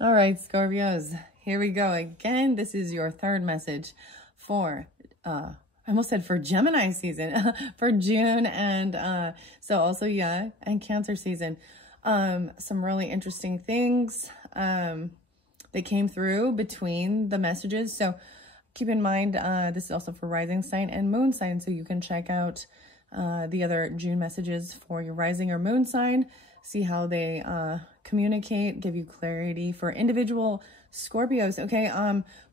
All right, Scorpios, here we go again. This is your third message for, I almost said for Gemini season, for June. And so also, yeah, and Cancer season. Some really interesting things that came through between the messages. So keep in mind, this is also for rising sign and moon sign. So you can check out the other June messages for your rising or moon sign. See how they communicate, give you clarity for individual Scorpios. Okay,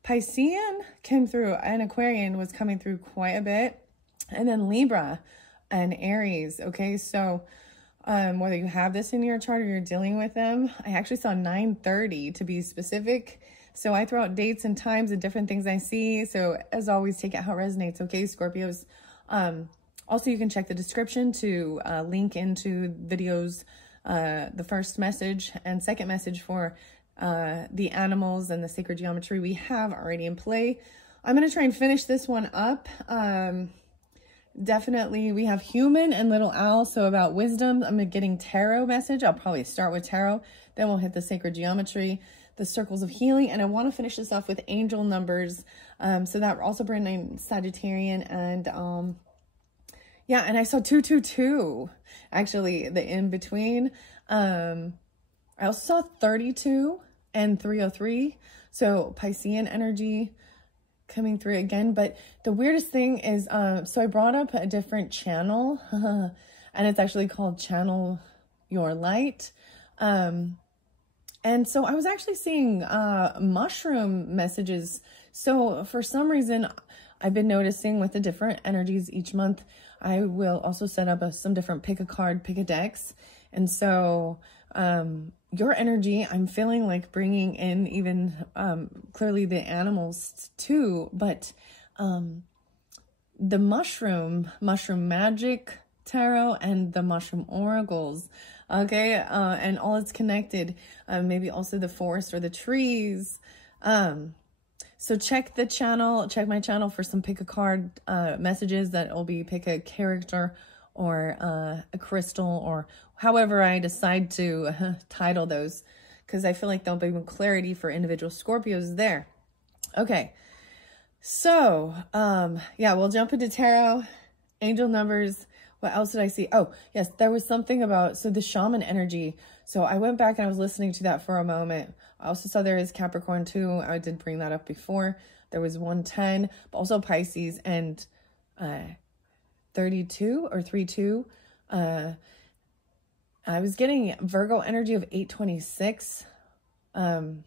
Piscean came through, and Aquarian was coming through quite a bit, and then Libra and Aries. Okay, so whether you have this in your chart or you're dealing with them, I actually saw 9:30 to be specific. So I throw out dates and times and different things I see. So as always, take it how it resonates. Okay, Scorpios. Also, you can check the description to link into videos, the first message and second message for the animals and the sacred geometry we have already in play. I'm going to try and finish this one up. Definitely, we have human and little owl. So about wisdom, I'm getting tarot message. I'll probably start with tarot. Then we'll hit the sacred geometry, the circles of healing. And I want to finish this off with angel numbers. So that also bringing Sagittarian and yeah, and I saw 222, actually, the in-between. I also saw 32 and 303, so Piscean energy coming through again. But the weirdest thing is, so I brought up a different channel, and it's actually called Channel Your Light. And so I was actually seeing mushroom messages. So for some reason, I've been noticing with the different energies each month, I will also set up some different pick a card, pick a decks. And so your energy, I'm feeling like bringing in even clearly the animals too, but the mushroom magic tarot and the mushroom oracles, okay, and all it's connected, maybe also the forest or the trees. So check the channel, check my channel for some pick a card messages that will be pick a character or a crystal or however I decide to title those, because I feel like there'll be clarity for individual Scorpios there. Okay, so yeah, we'll jump into tarot, angel numbers. What else did I see? Oh, yes, there was something about, so the shaman energy. So I went back and I was listening to that for a moment. I also saw there is Capricorn too. I did bring that up before. There was 110, but also Pisces and 32 or 32. I was getting Virgo energy of 826. Something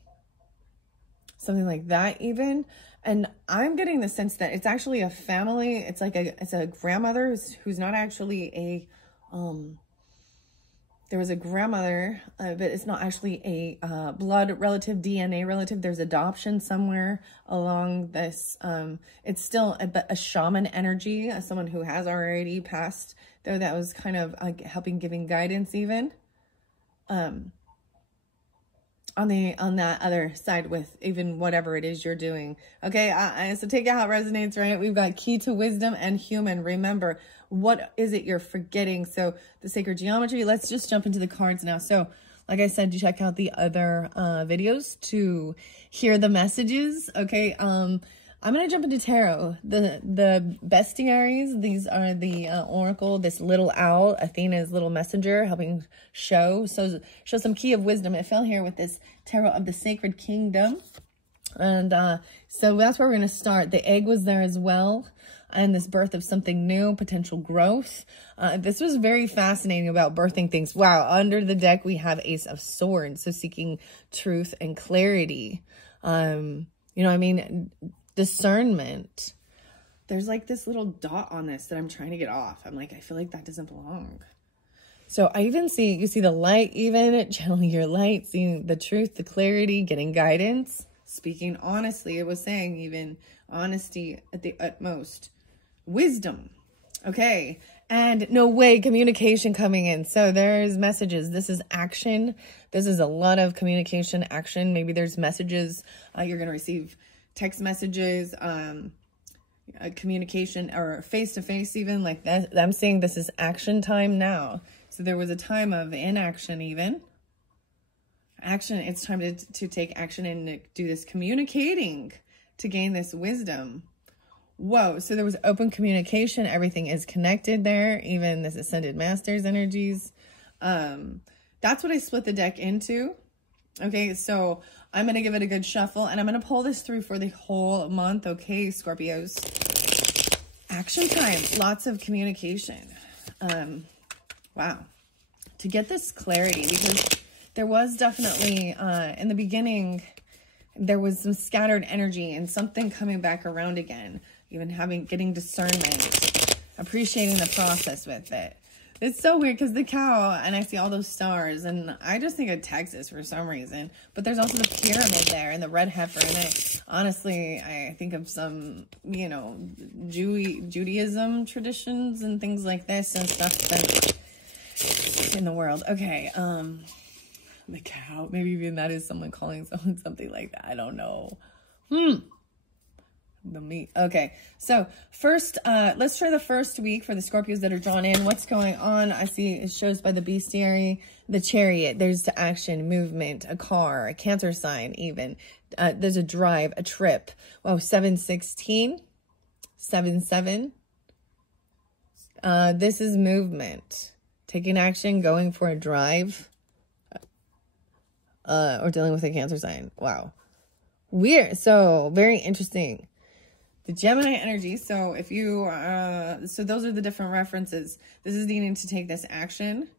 like that even. And I'm getting the sense that it's actually a family. It's like it's a grandmother who's not actually a, there was a grandmother, but it's not actually a blood relative, DNA relative. There's adoption somewhere along this. It's still a shaman energy, someone who has already passed, though that was kind of helping, giving guidance even. On that other side with even whatever it is you're doing. Okay, so take it how it resonates, right? We've got key to wisdom and human. Remember, what is it you're forgetting? So the sacred geometry, let's just jump into the cards now. So like I said, you check out the other videos to hear the messages. Okay, I'm going to jump into tarot. The bestiaries, these are the oracle, this little owl, Athena's little messenger, helping show some key of wisdom. It fell here with this tarot of the sacred kingdom. And so that's where we're going to start. The egg was there as well. And this birth of something new, potential growth. This was very fascinating about birthing things. Wow, under the deck, we have Ace of Swords. So seeking truth and clarity. You know, I mean, discernment. There's like this little dot on this that I'm trying to get off. I'm like, I feel like that doesn't belong. So I even see, you see the light even, channeling your light, seeing the truth, the clarity, getting guidance, speaking honestly. It was saying even honesty at the utmost. Wisdom. Okay. And no way, communication coming in. So there's messages. This is action. This is a lot of communication action. Maybe there's messages you're going to receive, text messages, communication, or face-to-face even, like that. I'm saying this is action time now. So there was a time of inaction even. action. It's time to take action and do this communicating to gain this wisdom. Whoa, so there was open communication. Everything is connected there, even this Ascended Masters energies. That's what I split the deck into. Okay, so I'm going to give it a good shuffle, and I'm going to pull this through for the whole month. Okay, Scorpios. Action time. Lots of communication. Wow. To get this clarity, because there was definitely, in the beginning, there was some scattered energy and something coming back around again. Even getting discernment, appreciating the process with it. It's so weird because the cow, and I see all those stars, and I just think of Texas for some reason. But there's also the pyramid there and the red heifer. And honestly, I think of some, you know, Judaism traditions and things like this and stuff that's in the world. Okay, the cow, maybe even that is someone calling someone something like that. I don't know. The meat. Okay, so first, let's try the first week for the Scorpios that are drawn in. What's going on? I see it shows by the bestiary, the chariot. There's the action, movement, a car, a Cancer sign even. There's a drive, a trip. Wow, 716, 77. This is movement. Taking action, going for a drive. Or dealing with a Cancer sign. Wow. Weird. So, very interesting. The Gemini energy. So if you, so those are the different references. This is needing to take this action,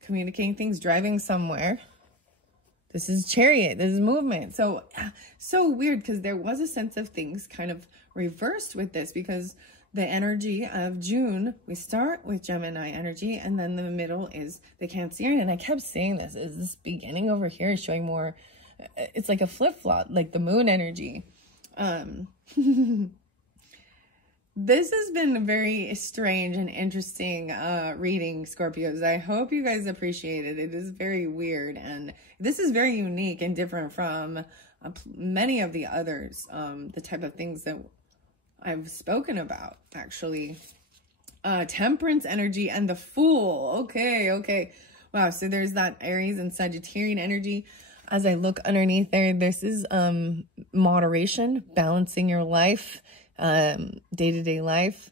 communicating things, driving somewhere. This is chariot. This is movement. So, so weird because there was a sense of things kind of reversed with this because the energy of June, we start with Gemini energy and then the middle is the Cancerian. And I kept saying this, is this beginning over here is showing more, it's like a flip-flop, like the moon energy. This has been a very strange and interesting reading, Scorpios. I hope you guys appreciate it. It is very weird, and this is very unique and different from many of the others, the type of things that I've spoken about, actually. Temperance energy and the Fool. Okay, okay. Wow, so there's that Aries and Sagittarian energy. As I look underneath there, this is moderation, balancing your life. Day-to-day life,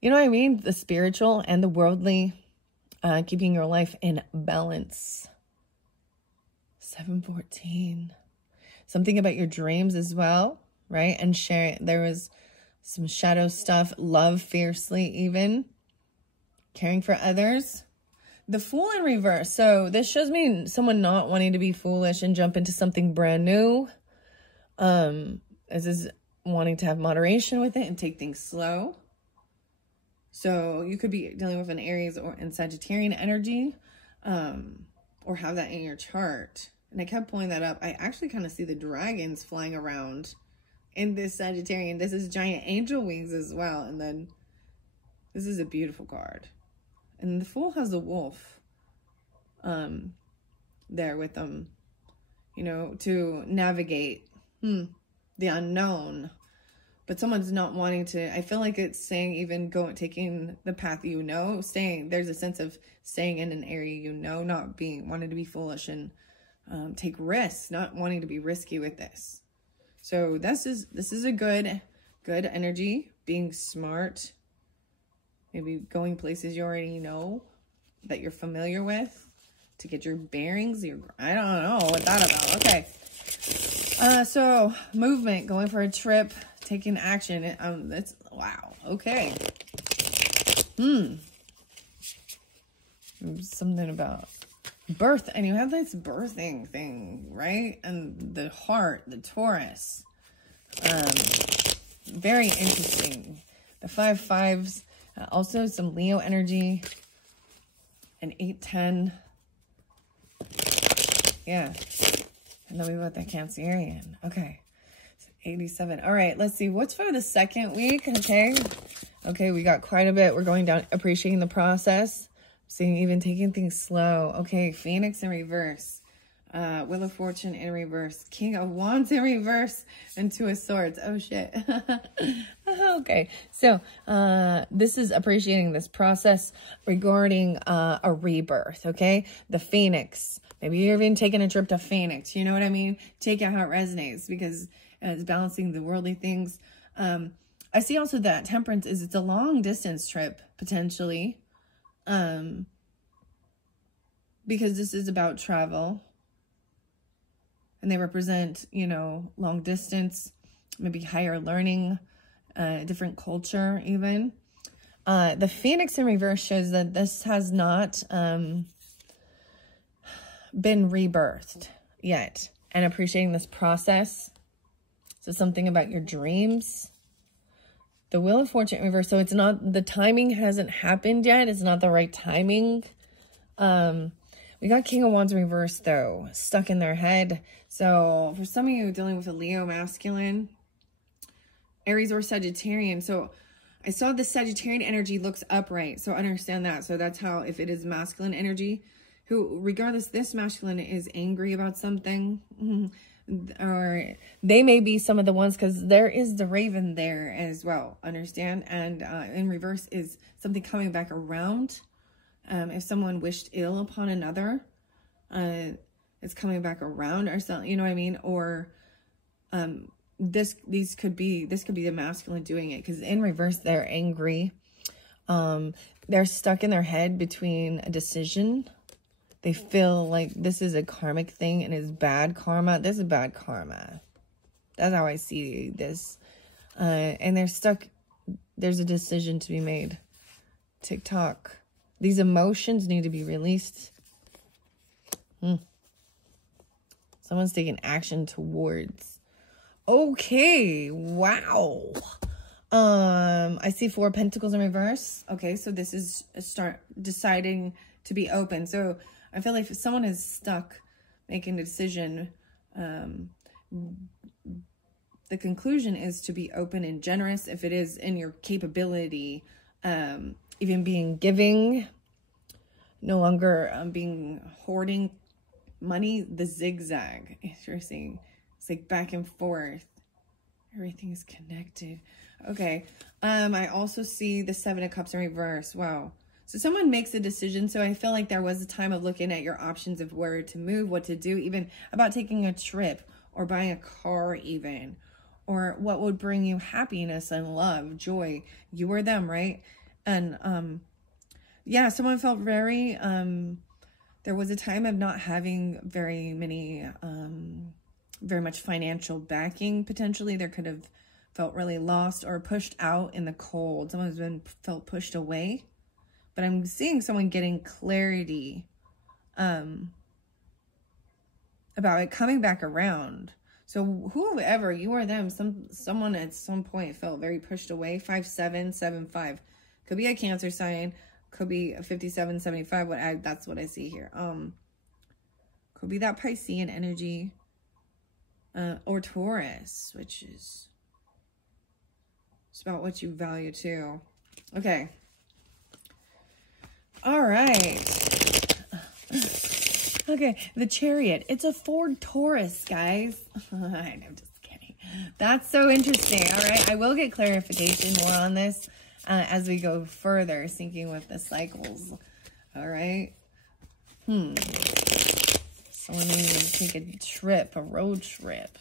you know what I mean, the spiritual and the worldly, keeping your life in balance. 714, something about your dreams as well, right? And sharing, there was some shadow stuff, love fiercely, even caring for others. The Fool in reverse. So this shows me someone not wanting to be foolish and jump into something brand new. This is wanting to have moderation with it and take things slow. So you could be dealing with an Aries or in Sagittarian energy, or have that in your chart. And I kept pulling that up. I actually kind of see the dragons flying around in this Sagittarian. This is giant angel wings as well. And then this is a beautiful card. And the Fool has the wolf there with them, you know, to navigate the unknown. But someone's not wanting to, I feel like it's saying even taking the path you know, there's a sense of staying in an area you know, not wanting to be foolish and take risks, not wanting to be risky with this. So this is a good energy, being smart, maybe going places you already know that you're familiar with to get your bearings. I don't know what that about. Okay. So movement, going for a trip, taking action. That's wow. Okay. Something about birth, and you have this birthing thing, right? And the heart, the Taurus. Very interesting. The 5 5s, also some Leo energy, and 8-10. Yeah. And then we've got that Cancerian. Okay. 87. All right, let's see. What's for the second week? Okay. Okay, we got quite a bit. We're going down, appreciating the process. Seeing even taking things slow. Okay, Phoenix in reverse. Wheel of Fortune in reverse. King of Wands in reverse. And Two of Swords. Oh, shit. Okay, so this is appreciating this process regarding a rebirth, okay? The Phoenix, Maybe you're even taking a trip to Phoenix. You know what I mean? Take it how it resonates, because it's balancing the worldly things. I see also that Temperance is, it's a long distance trip, potentially. Because this is about travel. And they represent, you know, long distance, maybe higher learning, different culture even. The Phoenix in reverse shows that this has not been rebirthed yet. And appreciating this process. So something about your dreams. The Wheel of Fortune in reverse. So it's not, the timing hasn't happened yet. It's not the right timing. We got King of Wands in reverse, though, stuck in their head. So for some of you dealing with a Leo masculine, Aries or Sagittarian. So I saw the Sagittarian energy looks upright. So understand that. So that's how, if it is masculine energy, who, regardless, this masculine is angry about something. Or they may be some of the ones, because there is the Raven there as well. Understand? And in reverse is something coming back around. If someone wished ill upon another, it's coming back around, or something, you know what I mean? Or, this could be the masculine doing it, because in reverse, they're angry. They're stuck in their head between a decision. They feel like this is a karmic thing and is bad karma. This is bad karma. That's how I see this. And they're stuck. There's a decision to be made. TikTok. These emotions need to be released. Someone's taking action towards. Okay. Wow. I see 4 Pentacles in reverse. Okay. So this is start deciding to be open. So I feel like if someone is stuck making a decision, the conclusion is to be open and generous if it is in your capability. Even being giving, no longer being hoarding money. The zigzag, interesting. It's like back and forth. Everything is connected. Okay. I also see the 7 of Cups in reverse. Wow. So someone makes a decision. So I feel like there was a time of looking at your options of where to move, what to do, even about taking a trip or buying a car even, or what would bring you happiness and love, joy. You or them, right? And yeah, someone felt very, there was a time of not having very many, very much financial backing. Potentially there could have felt really lost or pushed out in the cold. Someone's felt pushed away. But I'm seeing someone getting clarity about it coming back around. So whoever, you or them, someone at some point felt very pushed away. 5-7-7-5. Could be a Cancer sign. Could be a 57-75. That's what I see here. Could be that Piscean energy. Or Taurus, which is it's about what you value too. Okay. All right. Okay, the Chariot. It's a Ford Taurus, guys. I'm just kidding. That's so interesting. All right, I will get clarification more on this as we go further, syncing with the cycles. All right. Someone needs to take a trip, a road trip.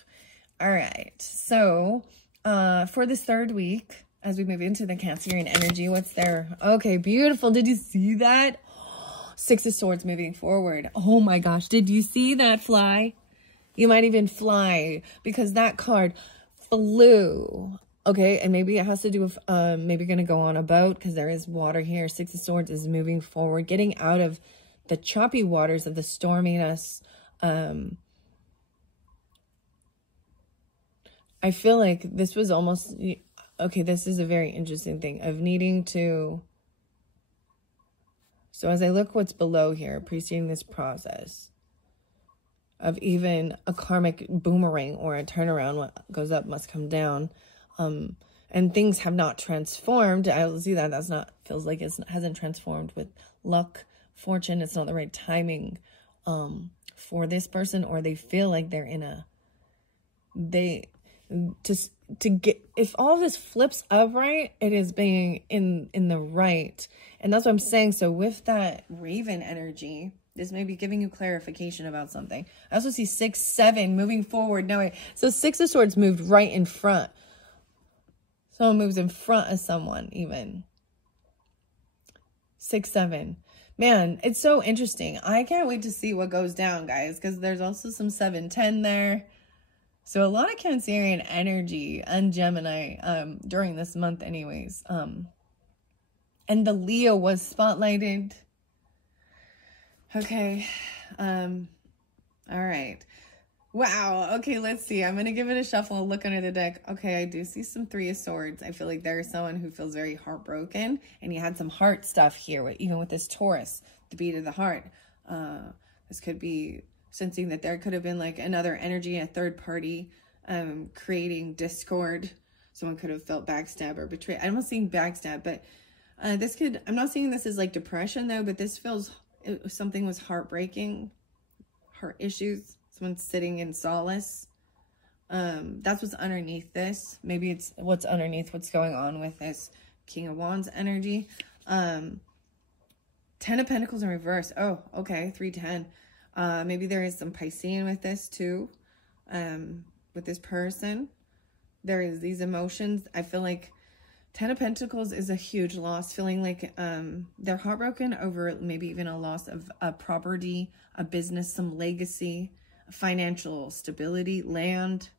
All right. So for this 3rd week, as we move into the Cancerian energy, what's there? Okay, beautiful. Did you see that? 6 of Swords moving forward. Oh my gosh. Did you see that fly? You might even fly because that card flew. Okay, and maybe it has to do with maybe going to go on a boat because there is water here. 6 of Swords is moving forward, getting out of the choppy waters of the storminess. I feel like this was almost... Okay, this is a very interesting thing of needing to... So as I look what's below here, appreciating this process of even a karmic boomerang or a turnaround, what goes up must come down. And things have not transformed. I will see that that's not, feels like it hasn't transformed with luck, fortune. It's not the right timing for this person, or they feel like they're in a... To get, if all this flips upright, it is being in the right. And that's what I'm saying. So with that Raven energy, This may be giving you clarification about something. I also see 6, 7 moving forward. No, wait. So 6 of Swords moved right in front. Someone moves in front of someone even. 6, 7. Man, it's so interesting. I can't wait to see what goes down, guys, because there's also some 7, 10 there. So a lot of Cancerian energy and Gemini during this month anyways. And the Leo was spotlighted. Okay. All right. Wow. Okay, let's see. I'm going to give it a shuffle and look under the deck. Okay, I do see some 3 of Swords. I feel like there is someone who feels very heartbroken, and you had some heart stuff here, even with this Taurus, the beat of the heart. This could be sensing that there could have been like another energy, a third party, creating discord. Someone could have felt backstab or betrayed. I'm not seeing backstab, but this could, I'm not seeing this as like depression though, but this feels something was heartbreaking, heart issues. Someone's sitting in solace. That's what's underneath this. Maybe it's what's underneath what's going on with this King of Wands energy. 10 of Pentacles in reverse. Oh, okay. 310. Maybe there is some Piscean with this too. With this person. There is these emotions. I feel like 10 of Pentacles is a huge loss. Feeling like they're heartbroken over maybe even a loss of a property, a business, some legacy, financial stability, land.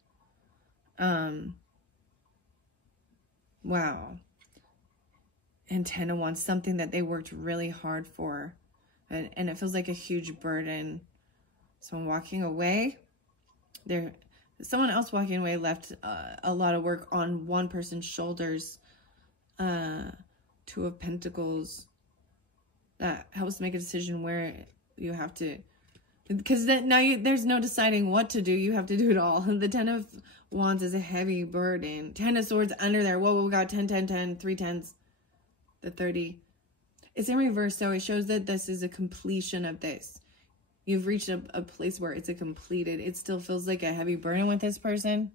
Wow. And 10 of Wands, something that they worked really hard for. And it feels like a huge burden. Someone walking away. Someone else walking away left a lot of work on one person's shoulders. 2 of Pentacles. That helps make a decision where you have to... Because now there's no deciding what to do. You have to do it all. The 10 of Wands is a heavy burden. 10 of Swords under there. Whoa, we got 10, 10, 10, 3 10s. The 30. It's in reverse, so it shows that this is a completion of this. You've reached a place where it's a completed. It still feels like a heavy burden with this person.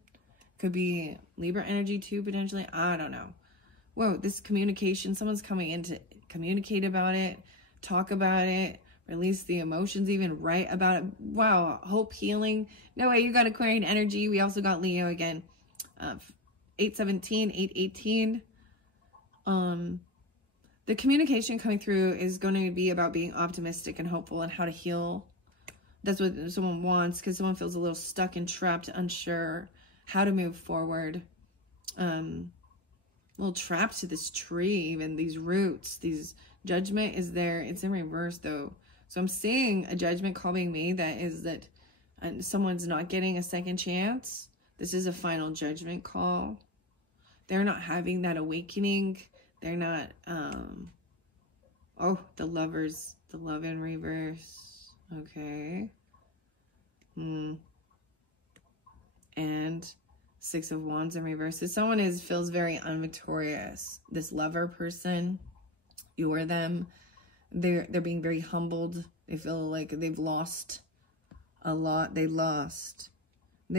Could be Libra energy too, potentially. I don't know. Whoa, this communication. Someone's coming in to communicate about it. Talk about it. Release the emotions, even write about it. Wow, hope, healing. No way, you got Aquarian energy. We also got Leo again. 817, 818. The communication coming through is going to be about being optimistic and hopeful and how to heal. That's what someone wants, because someone feels a little stuck and trapped, unsure how to move forward. A little trapped to this tree, even these roots. These judgment is there. It's in reverse though. So I'm seeing a judgment call being made that is that someone's not getting a second chance. This is a final judgment call. They're not having that awakening. They're not, oh, the Lovers, the Love in reverse. Okay. And 6 of Wands in reverse. So someone feels very unvictorious. This lover person, you're them. They're being very humbled. They feel like they've lost a lot. They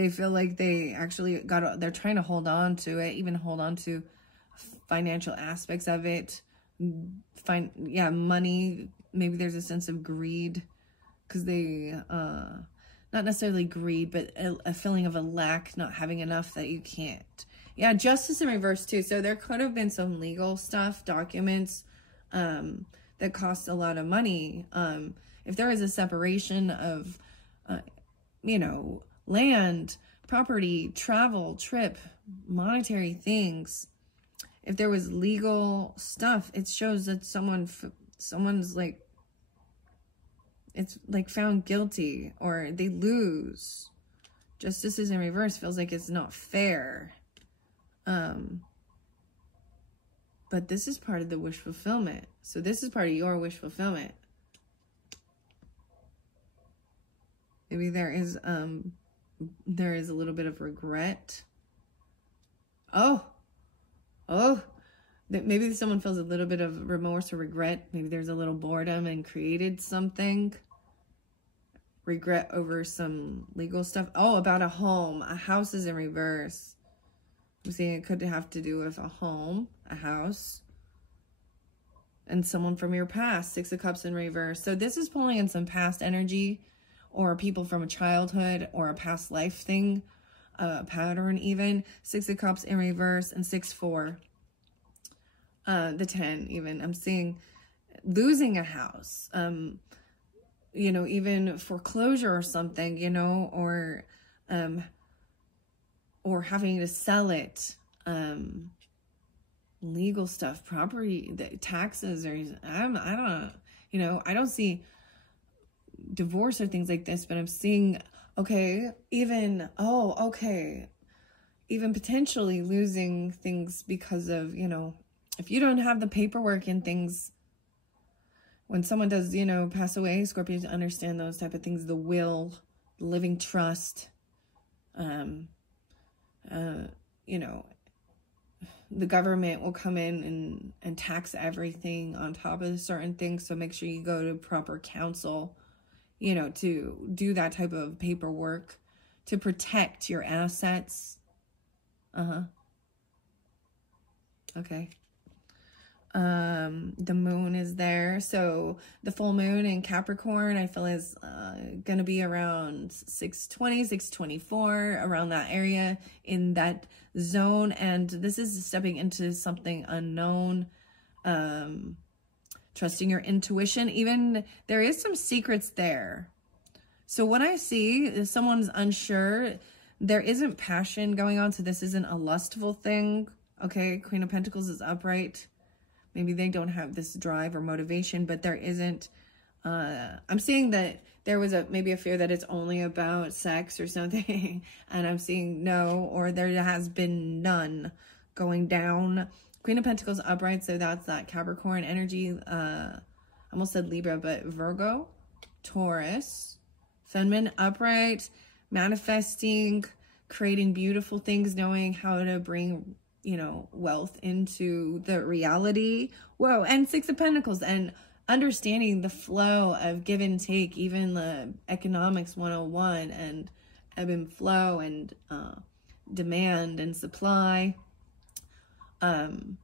feel like they actually they're trying to hold on to it, even hold on to financial aspects of it. Money. Maybe there's a sense of greed because they, not necessarily greed, but a feeling of a lack, not having enough that you can't. Yeah, Justice in reverse too. So there could have been some legal stuff, documents, that cost a lot of money. If there was a separation of, land, property, travel, trip, monetary things, if there was legal stuff, it shows that someone's like, it's like found guilty or they lose. Justice is in reverse feels like it's not fair. But this is part of the wish fulfillment. So this is part of your wish fulfillment. Maybe there is a little bit of regret. Maybe someone feels a little bit of remorse or regret. Maybe there's a little boredom and created something. Regret over some legal stuff. Oh, about a home. A house is in reverse. I'm saying it could have to do with a home, a house. and someone from your past, 6 of Cups in reverse. So this is pulling in some past energy, or people from a childhood or a past life thing, pattern even. 6 of Cups in reverse and 6-4. The 10 even. I'm seeing losing a house, you know, even foreclosure or something, you know, or having to sell it, legal stuff, property, taxes, or I don't know, you know, I don't see divorce or things like this, but I'm seeing, okay, even, even potentially losing things because of, you know, if you don't have the paperwork and things, when someone does, you know, pass away, Scorpios understand those type of things, the will, the living trust, you know, the government will come in and tax everything on top of certain things. So make sure you go to proper counsel, you know, to do that type of paperwork to protect your assets. Okay. The moon is there. So the full moon in Capricorn, I feel is going to be around 6:20, 6:24, around that area, in that zone. And this is stepping into something unknown, trusting your intuition. Even there is some secrets there. So what I see is someone's unsure. There isn't passion going on. So this isn't a lustful thing. Okay. Queen of Pentacles is upright. Maybe they don't have this drive or motivation, but there isn't, I'm seeing that there was maybe a fear that it's only about sex or something. And I'm seeing no, or there has been none going down. Queen of Pentacles upright. So that's that Capricorn energy. I almost said Libra, but Virgo, Taurus, Feminine upright, manifesting, creating beautiful things, knowing how to bring, you know, wealth into the reality. Whoa. And 6 of Pentacles, and understanding the flow of give and take, even the economics 101, and ebb and flow, and demand and supply, and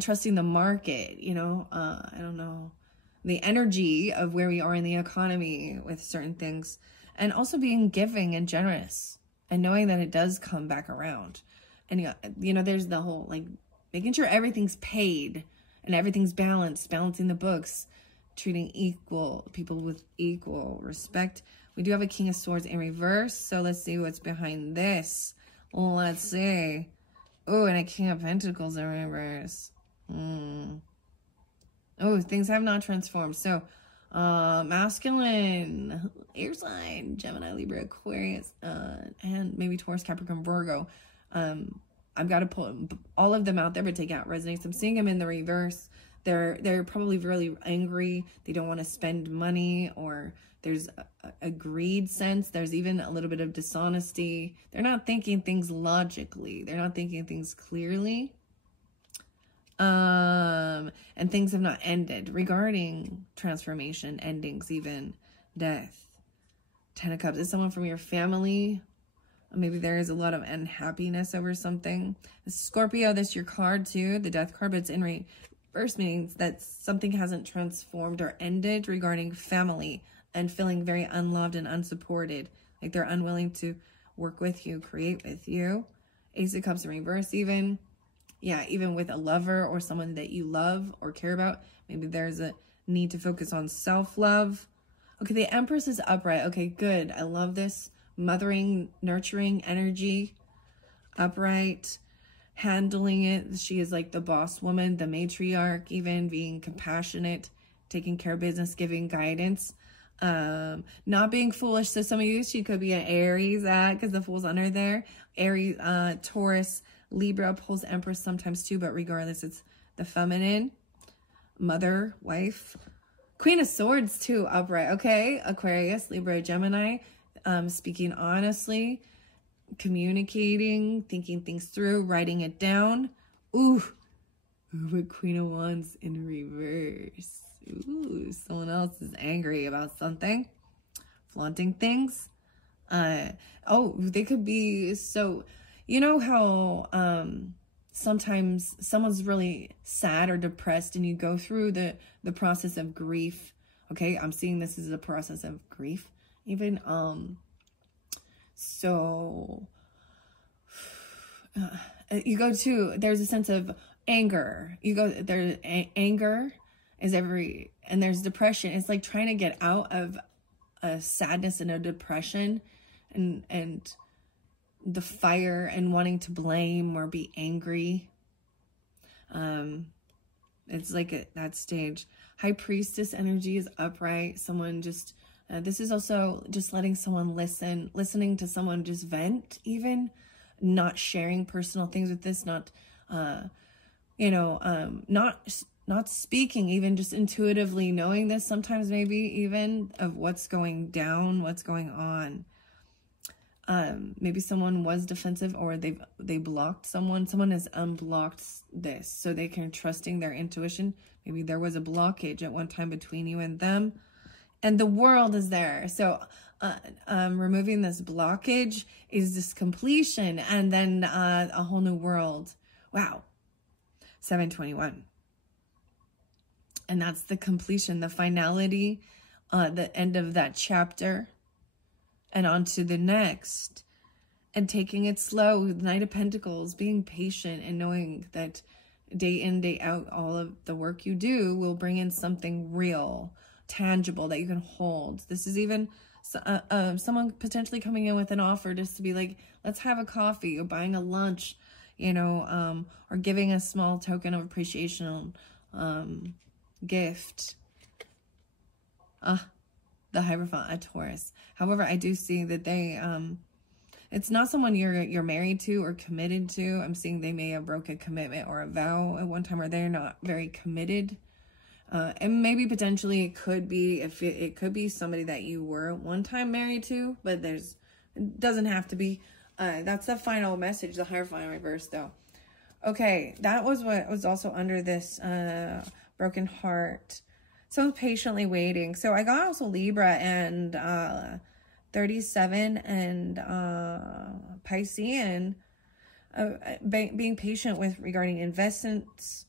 trusting the market, you know, I don't know, the energy of where we are in the economy with certain things, and also being giving and generous and knowing that it does come back around. And, you know, there's the whole, like, making sure everything's paid and everything's balanced, balancing the books, treating people with equal respect. We do have a King of Swords in reverse. So let's see what's behind this. Let's see. Oh, and a King of Pentacles in reverse. Oh, things have not transformed. So, masculine, air sign, Gemini, Libra, Aquarius, and maybe Taurus, Capricorn, Virgo. I've got to pull all of them out there, but take out resonates. I'm seeing them in the reverse. They're probably really angry. They don't want to spend money, or there's a greed sense. There's even a little bit of dishonesty. They're not thinking things logically. They're not thinking things clearly. And things have not ended regarding transformation, endings, even death. 10 of Cups is someone from your family. Maybe there is a lot of unhappiness over something. Scorpio, this is your card too, the death card, but it's in reverse, meaning that something hasn't transformed or ended regarding family, and feeling very unloved and unsupported. Like they're unwilling to work with you, create with you. Ace of Cups in reverse even. Yeah, even with a lover or someone that you love or care about. Maybe there's a need to focus on self-love. Okay, the Empress is upright. Okay, good. I love this. Mothering, nurturing energy, upright, handling it. She is like the boss woman, the matriarch, even being compassionate, taking care of business, giving guidance, not being foolish. So some of you, she could be an Aries, because the Fool's under there. Aries, Taurus, Libra pulls Empress sometimes too, but regardless, it's the feminine, mother, wife. Queen of Swords too, upright. Okay, Aquarius, Libra, Gemini. Speaking honestly, communicating, thinking things through, writing it down. Ooh, but Queen of Wands in reverse. Ooh, someone else is angry about something, flaunting things. Oh, they could be, so, you know how sometimes someone's really sad or depressed and you go through the process of grief. Okay, I'm seeing this as a process of grief even. You go to, there's a sense of anger. You go, there's anger is and there's depression. It's like trying to get out of a sadness and a depression and the fire and wanting to blame or be angry. It's like at that stage. High Priestess energy is upright. Someone just, this is also just letting someone listening to someone just vent, even not sharing personal things with this, not, not speaking, even just intuitively knowing this, sometimes maybe even of what's going down, what's going on. Maybe someone was defensive or they blocked someone. Someone has unblocked this so they can trusting their intuition. Maybe there was a blockage at one time between you and them, and the world is there. So removing this blockage is this completion, and then a whole new world. Wow. 721. And that's the completion, the finality, the end of that chapter, and on to the next, and taking it slow. The Knight of Pentacles, being patient and knowing that day in, day out, all of the work you do will bring in something real, tangible that you can hold. This is even someone potentially coming in with an offer just to be like, let's have a coffee, or buying a lunch, or giving a small token of appreciation, gift. The Hierophant, a Taurus. However, I do see that they, it's not someone you're married to or committed to. I'm seeing they may have broke a commitment or a vow at one time, or they're not very committed. And maybe potentially it could be, it could be somebody that you were at one time married to, but it doesn't have to be. That's the final message, the Hierophant in reverse though. Okay, that was what was also under this broken heart. So patiently waiting. So I got also Libra and 37 and Piscean, being patient with regarding investments.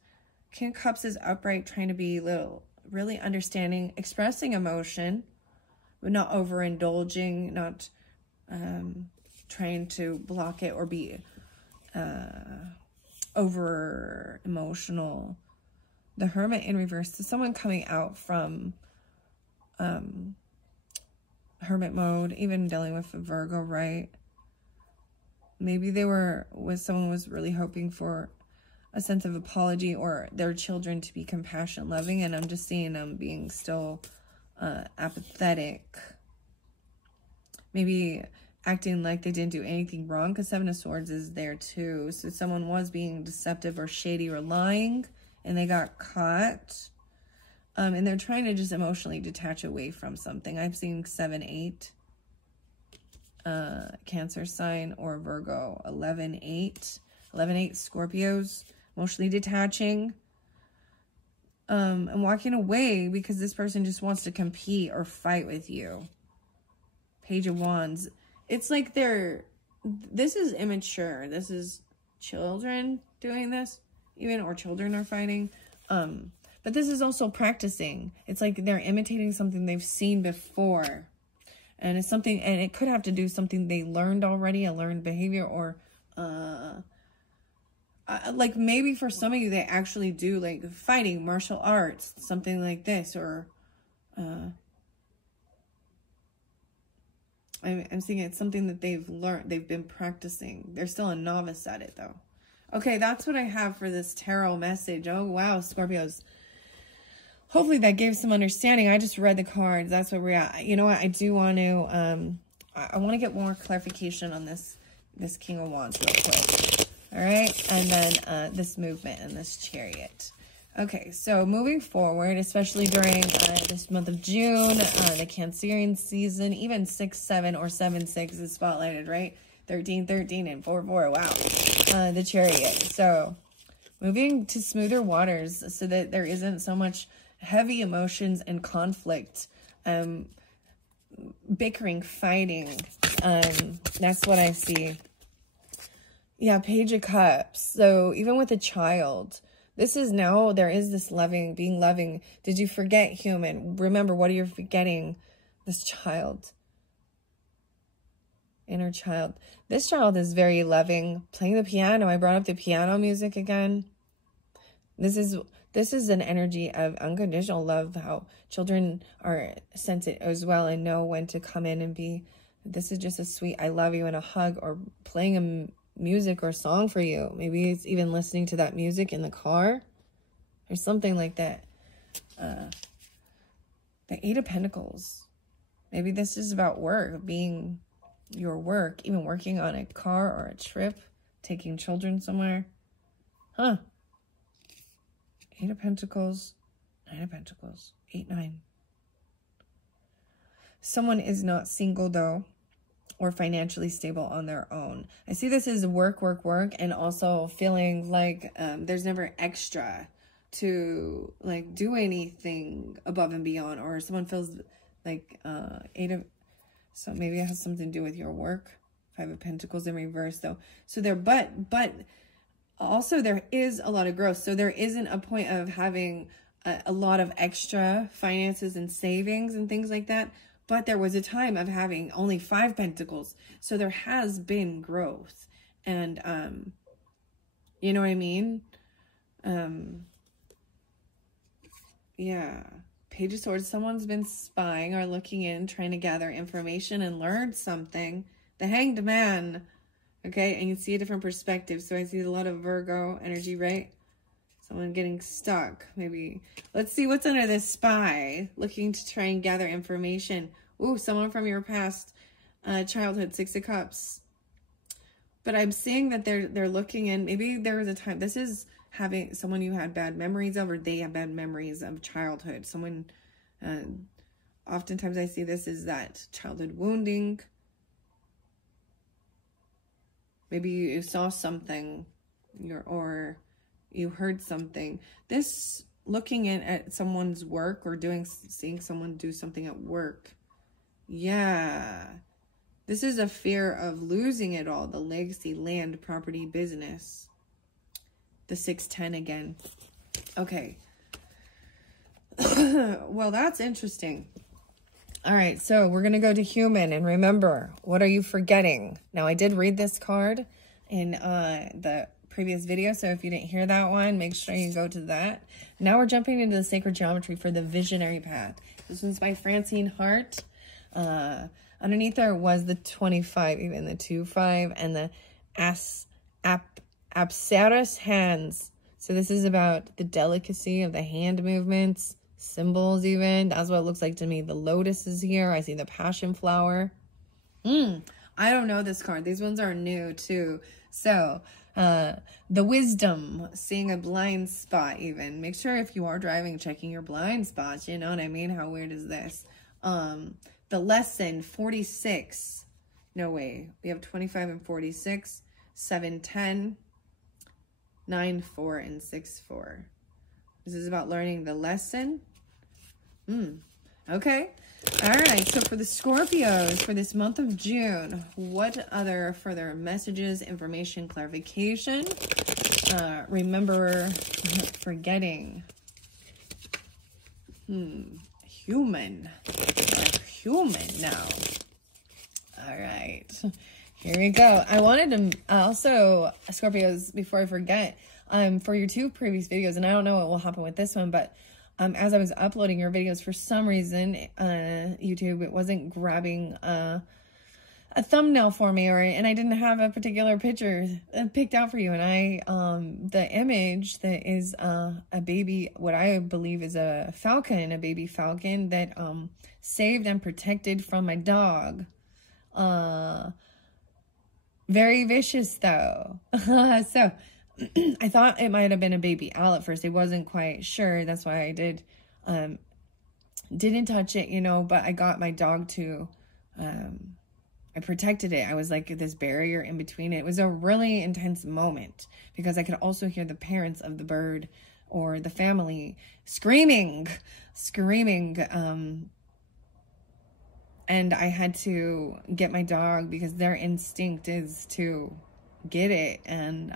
King of Cups is upright, trying to be really understanding, expressing emotion, but not overindulging, not trying to block it or be over emotional. The Hermit in reverse. So someone coming out from hermit mode, even dealing with a Virgo, right? Maybe someone was really hoping for a sense of apology or their children to be compassion loving, and I'm just seeing them being still apathetic. Maybe acting like they didn't do anything wrong, because Seven of Swords is there too. So someone was being deceptive or shady or lying, and they got caught. And they're trying to just emotionally detach away from something. I'm seeing 7-8. Cancer sign or Virgo. 11-8. 11-8 Scorpios. Emotionally detaching. And walking away because this person just wants to compete or fight with you. Page of Wands. It's like this is immature. This is children doing this. Even, or children are fighting. But this is also practicing. It's like they're imitating something they've seen before. And it's something, and it could have to do something they learned already, a learned behavior, or like maybe for some of you, they actually do like fighting, martial arts, something like this, or I'm seeing it's something that they've learned, they've been practicing. They're still a novice at it though. Okay, that's what I have for this tarot message. Oh, wow, Scorpios. Hopefully that gave some understanding. I just read the cards. That's where we're at. You know what? I do want to, I want to get more clarification on this King of Wands real quick. All right? And then this movement and this Chariot. Okay, so moving forward, especially during this month of June, the Cancerian season, even 6-7 or 7-6 is spotlighted, right? 13-13 and 4-4. Wow. The Chariot. So moving to smoother waters so that there isn't so much heavy emotions and conflict, bickering, fighting. That's what I see. Yeah, Page of Cups. So even with a child, this is now, there is this loving, being loving. Did you forget, human? Remember, what are you forgetting? This child. Inner child. This child is very loving. Playing the piano. I brought up the piano music again. This is an energy of unconditional love, how children are sensitive as well and know when to come in and be, this is just a sweet I love you and a hug, or playing a music or song for you. Maybe it's even listening to that music in the car or something like that. The Eight of Pentacles. Maybe this is about work, being your work, even working on a car or a trip, taking children somewhere. Huh. Eight of Pentacles, Nine of Pentacles, 8, 9. Someone is not single, though, or financially stable on their own. I see this as work, work, work, and also feeling like there's never extra to, like, do anything above and beyond, or someone feels like so maybe it has something to do with your work. Five of Pentacles in reverse, though. So there, but also there is a lot of growth. So there isn't a point of having a lot of extra finances and savings and things like that. But there was a time of having only 5 pentacles. So there has been growth. And, you know what I mean? Yeah. Page of Swords, someone's been spying or looking in, trying to gather information and learn something. The Hanged Man, okay? And you see a different perspective. So I see a lot of Virgo energy, right? Someone getting stuck, maybe. Let's see what's under this spy, looking to try and gather information. Ooh, someone from your past childhood, 6 of Cups. But I'm seeing that they're looking in, maybe there was a time, this is having someone you had bad memories of, or they have bad memories of childhood. Someone, oftentimes I see this is that childhood wounding. Maybe you saw something, or you heard something. This, looking in at someone's work, or seeing someone do something at work. Yeah. This is a fear of losing it all. The legacy, land, property, business. The 610 again. Okay. Well, that's interesting. All right, so we're going to go to human. And remember, what are you forgetting? Now, I did read this card in the previous video, so if you didn't hear that one, make sure you go to that. Now we're jumping into the sacred geometry for the visionary path. This one's by Francine Hart. Underneath there was the 25, even the 2-5, and the Apsaras hands. So this is about the delicacy of the hand movements, symbols even. That's what it looks like to me. The lotus is here. I see the passion flower. I don't know this card. These ones are new too. So the wisdom, seeing a blind spot even. Make sure if you are driving, checking your blind spots. You know what I mean? How weird is this? The lesson, 46. No way. We have 25 and 46. 7, 10. 9, 4, and 6, 4. This is about learning the lesson. Okay. All right. So for the Scorpios for this month of June, what other further messages, information, clarification? Remember forgetting. Human. Human now. All right. Here we go. I wanted to also, Scorpios, before I forget, for your 2 previous videos, and I don't know what will happen with this one, but as I was uploading your videos, for some reason, YouTube, it wasn't grabbing a thumbnail for me, and I didn't have a particular picture picked out for you, and the image that is a baby, what I believe is a falcon, a baby falcon that saved and protected from my dog. Very vicious though. So I thought it might have been a baby owl at first. I wasn't quite sure. That's why I didn't touch it, you know, but I got my dog to, I protected it. I was like this barrier in between it. It was a really intense moment because I could also hear the parents of the bird or the family screaming. And I had to get my dog because their instinct is to get it. And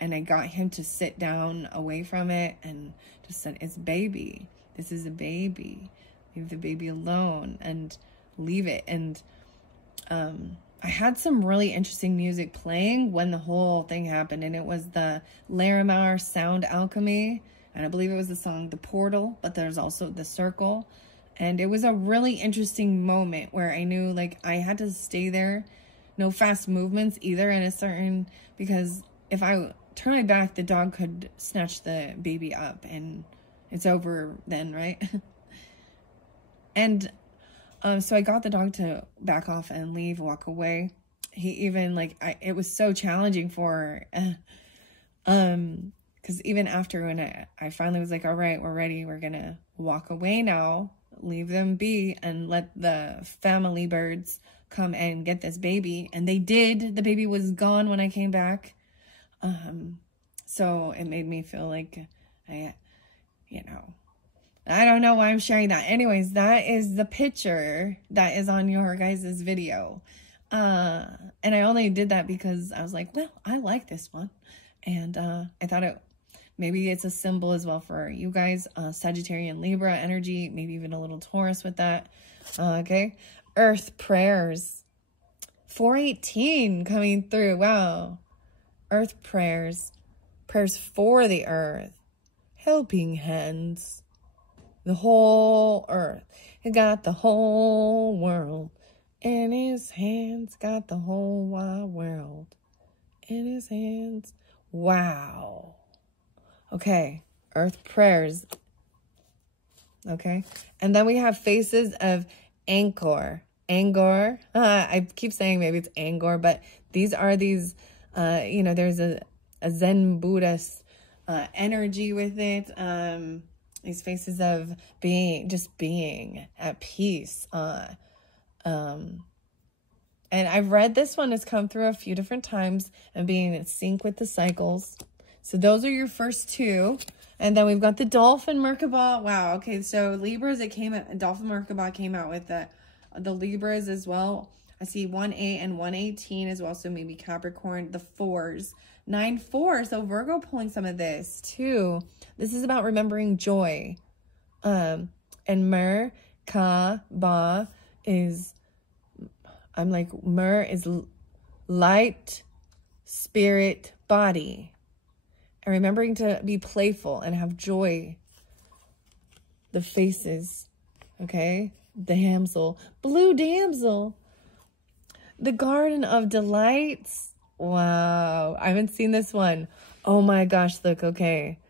I got him to sit down away from it and just said, it's baby. This is a baby. Leave the baby alone and leave it. And I had some really interesting music playing when the whole thing happened. And it was the Larimar Sound Alchemy. And I believe it was the song The Portal, but there's also The Circle. And it was a really interesting moment where I knew like I had to stay there. No fast movements either in a certain, because if I turn my back, the dog could snatch the baby up and it's over then, right? And so I got the dog to back off and leave, walk away. He even like, it was so challenging for her. Because even after when I finally was like, all right, we're ready. We're going to walk away now, leave them be and let the family birds come and get this baby. And they did. The baby was gone when I came back. So it made me feel like I don't know why I'm sharing that. Anyways, that is the picture that is on your guys' video. And I only did that because I was like, well, I like this one. And I thought maybe it's a symbol as well for you guys, Sagittarian, Libra energy, maybe even a little Taurus with that. Okay. Earth prayers. 418 coming through. Wow. Earth prayers. Prayers for the earth. Helping hands. The whole earth. He got the whole world in his hands. Got the whole wide world in his hands. Wow. Okay. Earth prayers. Okay. And then we have faces of Angkor. Angkor. I keep saying maybe it's Angkor, but these are these, there's a Zen Buddhist energy with it. These faces of being at peace. And I've read this one has come through a few different times and being in sync with the cycles. So those are your first two. And then we've got the Dolphin Merkaba. Wow. Okay. So Libras, Dolphin Merkaba came out with the Libras as well. I see 1-8 and 118 as well. So maybe Capricorn, the 4s, 9-4. So Virgo pulling some of this too. This is about remembering joy. And Merkaba is, Mer is light, spirit, body. And remembering to be playful and have joy. The faces, okay? Damsel, blue damsel. The Garden of Delights. Wow, I haven't seen this one. Oh my gosh, look, okay.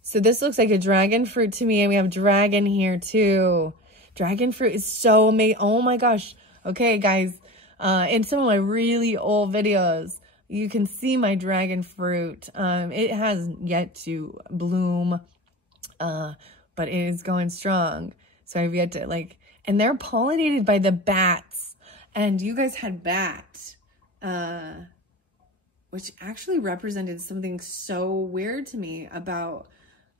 So this looks like a dragon fruit to me, and we have dragon here too. Dragon fruit is so amazing. Oh my gosh. Okay, guys, in some of my really old videos, you can see my dragon fruit. It has yet to bloom, but it is going strong. So I've yet to and they're pollinated by the bats. And you guys had bat, which actually represented something so weird to me about,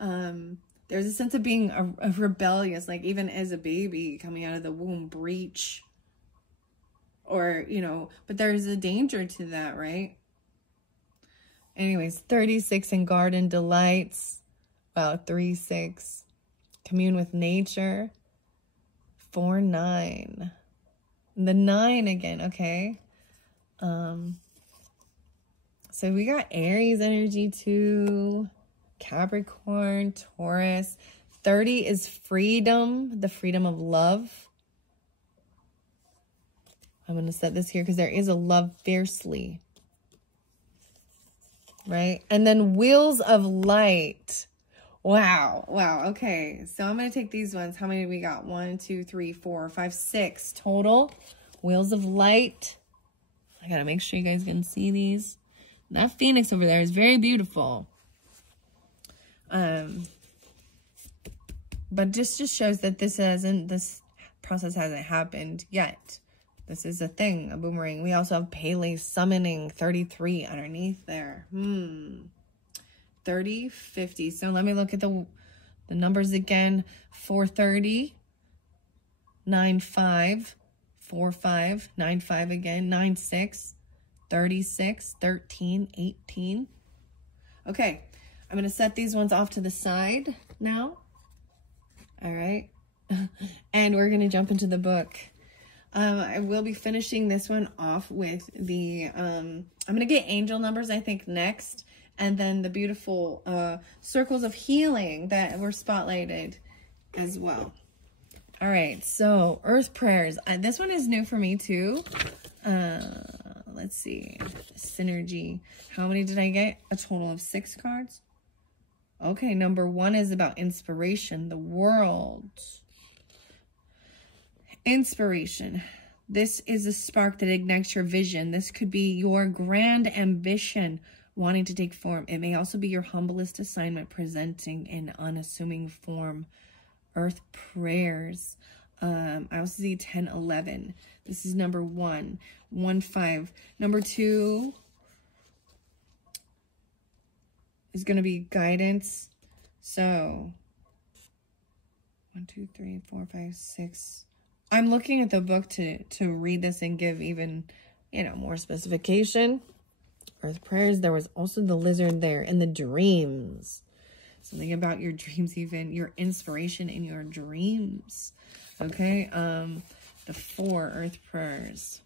there's a sense of being a rebellious, like even as a baby coming out of the womb, breach. Or, but there's a danger to that, right? Anyways, 36 in Garden Delights. Wow, 3-6. Commune with nature. 4-9. The 9 again, okay. So we got Aries energy too. Capricorn, Taurus. 30 is freedom, the freedom of love. I'm going to set this here because there is a love fiercely. Right? And then Wheels of Light. Wow. Wow. Okay. So I'm going to take these ones. How many do we got? 1, 2, 3, 4, 5, 6 total. Wheels of Light. I got to make sure you guys can see these. That Phoenix over there is very beautiful. But just shows that this process hasn't happened yet. This is a thing, a boomerang. We also have Pele summoning 33 underneath there. 30, 50. So let me look at the numbers again. 430, 95, 45, 95 again, 96, 36, 13, 18. Okay, I'm going to set these ones off to the side now. All right. And we're going to jump into the book. I will be finishing this one off with the, I'm going to get angel numbers, I think, next. And then the beautiful circles of healing that were spotlighted as well. All right, so Earth Prayers. This one is new for me too. Let's see. Synergy. How many did I get? A total of 6 cards. Okay, number 1 is about inspiration. The world. Inspiration. This is a spark that ignites your vision. This could be your grand ambition wanting to take form. It may also be your humblest assignment presenting in unassuming form. Earth Prayers. I also see 10, 11. This is number 1. 1, 5. Number 2 is going to be guidance. So 1, 2, 3, 4, 5, 6. I'm looking at the book to read this and give even, more specification. Earth Prayers. There was also the lizard there and the dreams. Something about your dreams, even your inspiration in your dreams. Okay. The 4 Earth Prayers.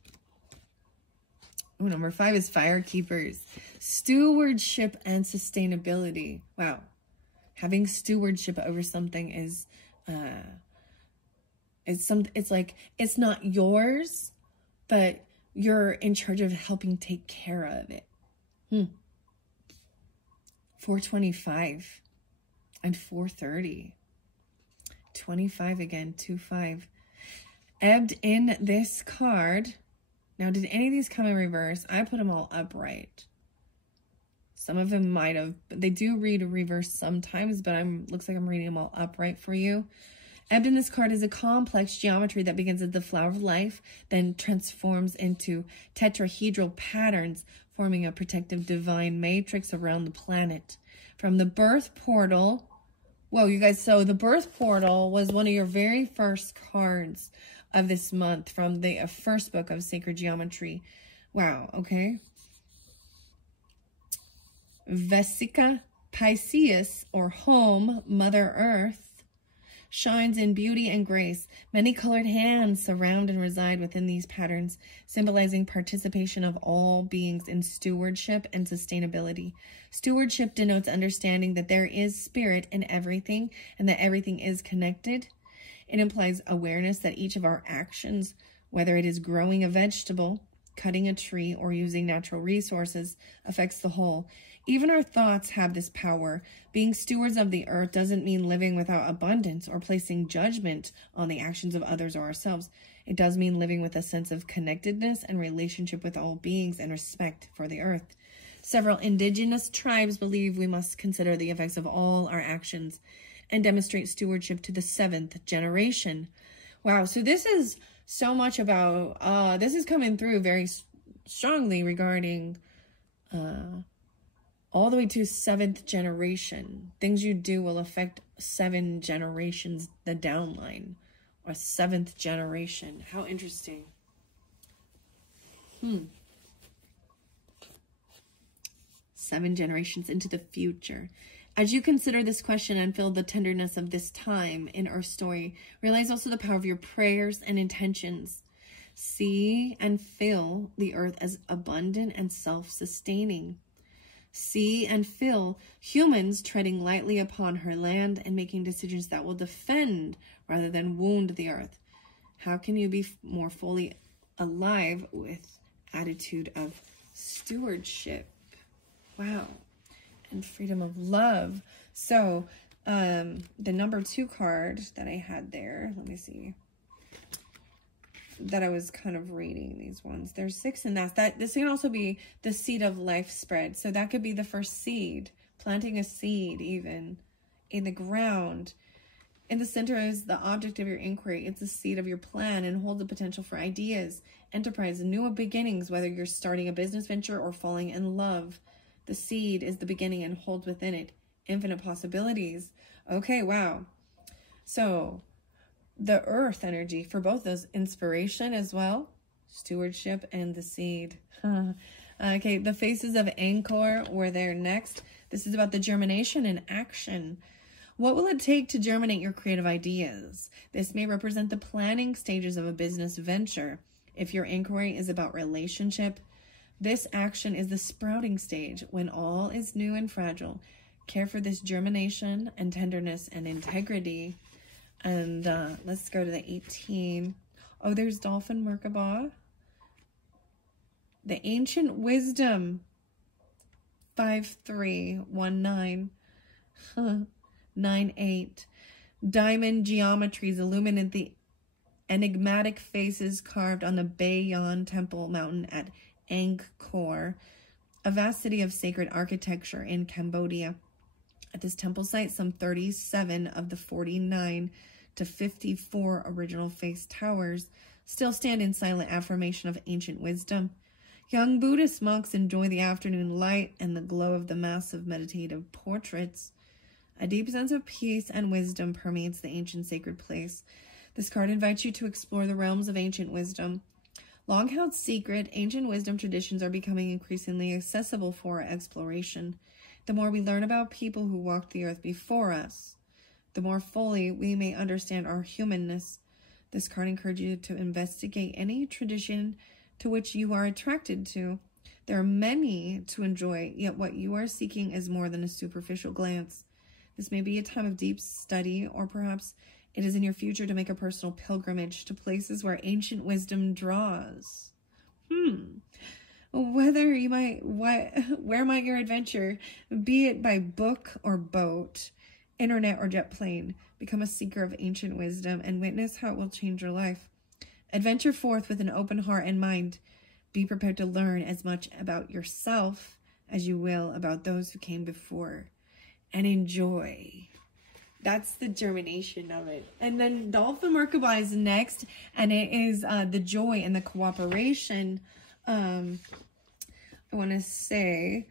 Oh, number 5 is Fire Keepers. Stewardship and sustainability. Wow. Having stewardship over something is, it's like, it's not yours, but you're in charge of helping take care of it. 425 and 430. 25 again, 25. Ebbed in this card. Now, did any of these come in reverse? I put them all upright. Some of them might have, but they do read reverse sometimes, but looks like I'm reading them all upright for you. Ebbed in this card is a complex geometry that begins as the flower of life, then transforms into tetrahedral patterns, forming a protective divine matrix around the planet. From the birth portal, whoa, you guys, so the birth portal was one of your very first cards of this month from the first book of Sacred Geometry. Wow, okay. Vesica Pisces, or home, Mother Earth, shines in beauty and grace. Many colored hands surround and reside within these patterns, symbolizing participation of all beings in stewardship and sustainability. Stewardship denotes understanding that there is spirit in everything and that everything is connected. It implies awareness that each of our actions, whether it is growing a vegetable, cutting a tree, or using natural resources, affects the whole. Even our thoughts have this power. Being stewards of the earth doesn't mean living without abundance or placing judgment on the actions of others or ourselves. It does mean living with a sense of connectedness and relationship with all beings and respect for the earth. Several indigenous tribes believe we must consider the effects of all our actions and demonstrate stewardship to the 7th generation. Wow, so this is so much about, this is coming through very strongly regarding all the way to 7th generation. Things you do will affect 7 generations, the downline, or 7th generation. How interesting. 7 generations into the future. As you consider this question and feel the tenderness of this time in Earth Story, realize also the power of your prayers and intentions. See and feel the earth as abundant and self-sustaining. See and feel humans treading lightly upon her land and making decisions that will defend rather than wound the earth. How can you be more fully alive with attitude of stewardship? Wow. And freedom of love. So the number 2 card that I had there, let me see, that I was kind of reading these ones. There's 6 in that. This can also be the seed of life spread. So that could be the first seed, planting a seed even in the ground. In the center is the object of your inquiry. It's the seed of your plan and holds the potential for ideas, enterprise, and new beginnings, whether you're starting a business venture or falling in love. The seed is the beginning and holds within it infinite possibilities. Okay, wow. So the earth energy for both those, inspiration as well. Stewardship and the seed. Okay, the faces of Angkor were there next. This is about the germination and action. What will it take to germinate your creative ideas? This may represent the planning stages of a business venture. If your inquiry is about relationship, this action is the sprouting stage when all is new and fragile. Care for this germination and tenderness and integrity. And let's go to the 18. Oh, there's Dolphin Merkabah. The Ancient Wisdom. 5319. 98. Diamond geometries illuminate the enigmatic faces carved on the Bayon Temple Mountain at Angkor, a vast city of sacred architecture in Cambodia. At this temple site, some 37 of the 49 to 54 original face towers still stand in silent affirmation of ancient wisdom. Young Buddhist monks enjoy the afternoon light and the glow of the massive meditative portraits. A deep sense of peace and wisdom permeates the ancient sacred place. This card invites you to explore the realms of ancient wisdom. Long held secret, ancient wisdom traditions are becoming increasingly accessible for exploration. The more we learn about people who walked the earth before us, the more fully we may understand our humanness. This card encourages you to investigate any tradition to which you are attracted to. There are many to enjoy, yet what you are seeking is more than a superficial glance. This may be a time of deep study, or perhaps it is in your future to make a personal pilgrimage to places where ancient wisdom draws. Where might your adventure, be it by book or boat, internet or jet plane, become a seeker of ancient wisdom and witness how it will change your life. Adventure forth with an open heart and mind. Be prepared to learn as much about yourself as you will about those who came before. And enjoy. That's the germination of it. And then Dolphin Merkabah is next, and it is the joy and the cooperation. I want to say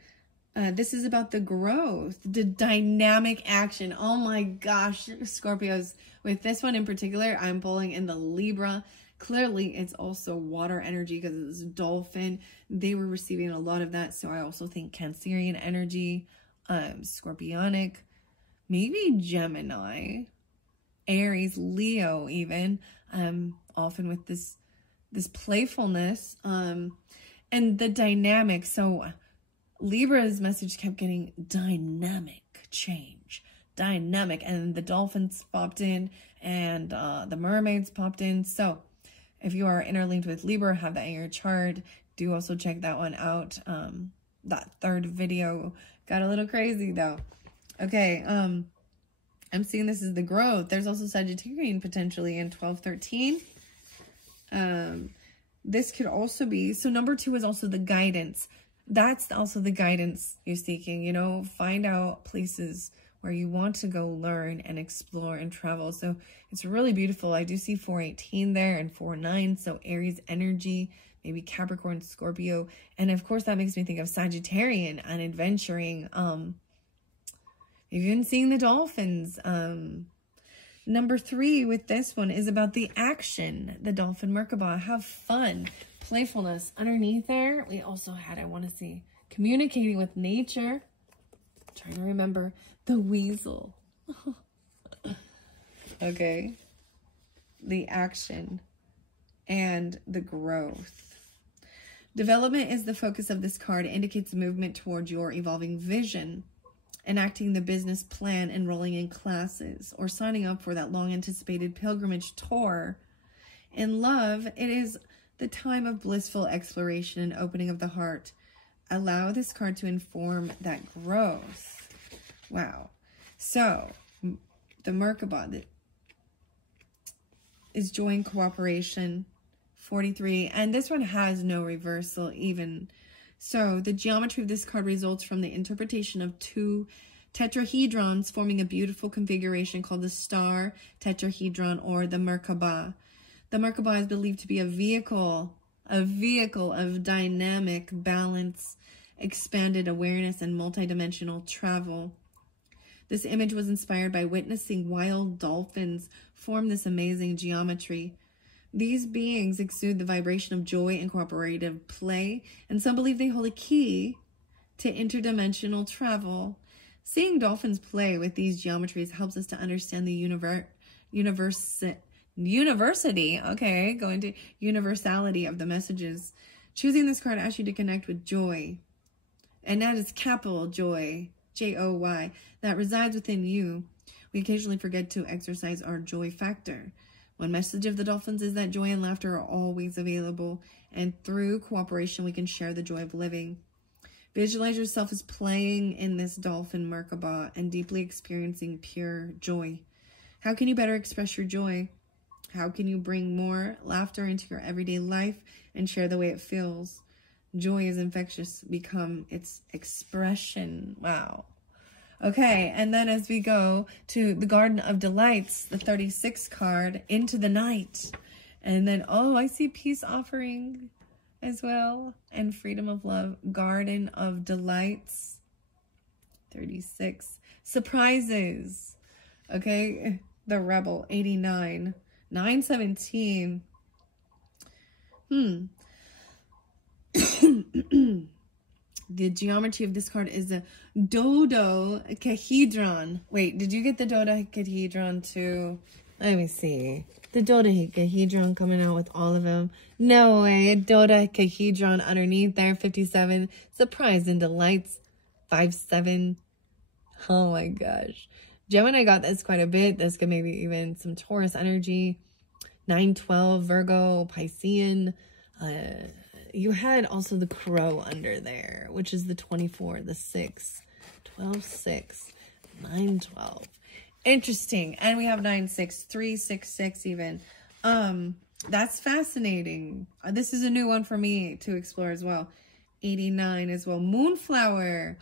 this is about the growth, the dynamic action. Oh my gosh, Scorpios. With this one in particular, I'm pulling in the Libra. Clearly, it's also water energy because it's dolphin. They were receiving a lot of that, so I also think Cancerian energy. Scorpionic, maybe Gemini, Aries, Leo even, often with this playfulness, and the dynamic. So Libra's message kept getting dynamic change, dynamic, and the dolphins popped in, and the mermaids popped in. So if you are interlinked with Libra, have that in your chart. Do also check that one out. That third video got a little crazy though. Okay, I'm seeing this is the growth. There's also Sagittarian potentially in 1213. This could also be, so number 2 is also the guidance. That's also the guidance you're seeking, you know, find out places where you want to go learn and explore and travel. So it's really beautiful. I do see 418 there and 49. So Aries energy, maybe Capricorn, Scorpio. And of course that makes me think of Sagittarian and adventuring. Even seeing the dolphins. Number 3 with this one is about the action. The Dolphin Merkabah. Have fun. Playfulness. Underneath there, we also had, I want to see, communicating with nature. I'm trying to remember. The weasel. Okay. The action and the growth. Development is the focus of this card. It indicates movement towards your evolving vision. Enacting the business plan, enrolling in classes, or signing up for that long-anticipated pilgrimage tour. In love, it is the time of blissful exploration and opening of the heart. Allow this card to inform that growth. Wow. So, the Merkabah is joy and cooperation, 43. And this one has no reversal even. So the geometry of this card results from the interpretation of 2 tetrahedrons forming a beautiful configuration called the star tetrahedron or the Merkabah. The Merkabah is believed to be a vehicle of dynamic balance, expanded awareness, and multidimensional travel. This image was inspired by witnessing wild dolphins form this amazing geometry. These beings exude the vibration of joy and cooperative play, and some believe they hold a key to interdimensional travel. Seeing dolphins play with these geometries helps us to understand the universality of the messages. Choosing this card asks you to connect with joy, and that is capital joy, Joy, that resides within you. We occasionally forget to exercise our joy factor. One message of the dolphins is that joy and laughter are always available, and through cooperation we can share the joy of living. Visualize yourself as playing in this dolphin Merkaba and deeply experiencing pure joy. How can you better express your joy? How can you bring more laughter into your everyday life and share the way it feels? Joy is infectious. Become its expression. Wow. Okay, and then as we go to the Garden of Delights, the 36th card, Into the Night. And then, oh, I see Peace Offering as well, and Freedom of Love. Garden of Delights, 36. Surprises. Okay, the Rebel, 89. 917. The geometry of this card is a dodecahedron. Wait, did you get the dodecahedron too? Let me see. The dodecahedron coming out with all of them. No way. Dodecahedron underneath there, 57. Surprise and Delights, 57. Oh my gosh. Gemini got this quite a bit. This could maybe even some Taurus energy. 912, Virgo, Piscean. You had also the Crow under there, which is the 24, the 6. 12, 6, 9, 12. Interesting. And we have 9, 6, 3, 6, 6 even. That's fascinating. This is a new one for me to explore as well. 89 as well. Moonflower.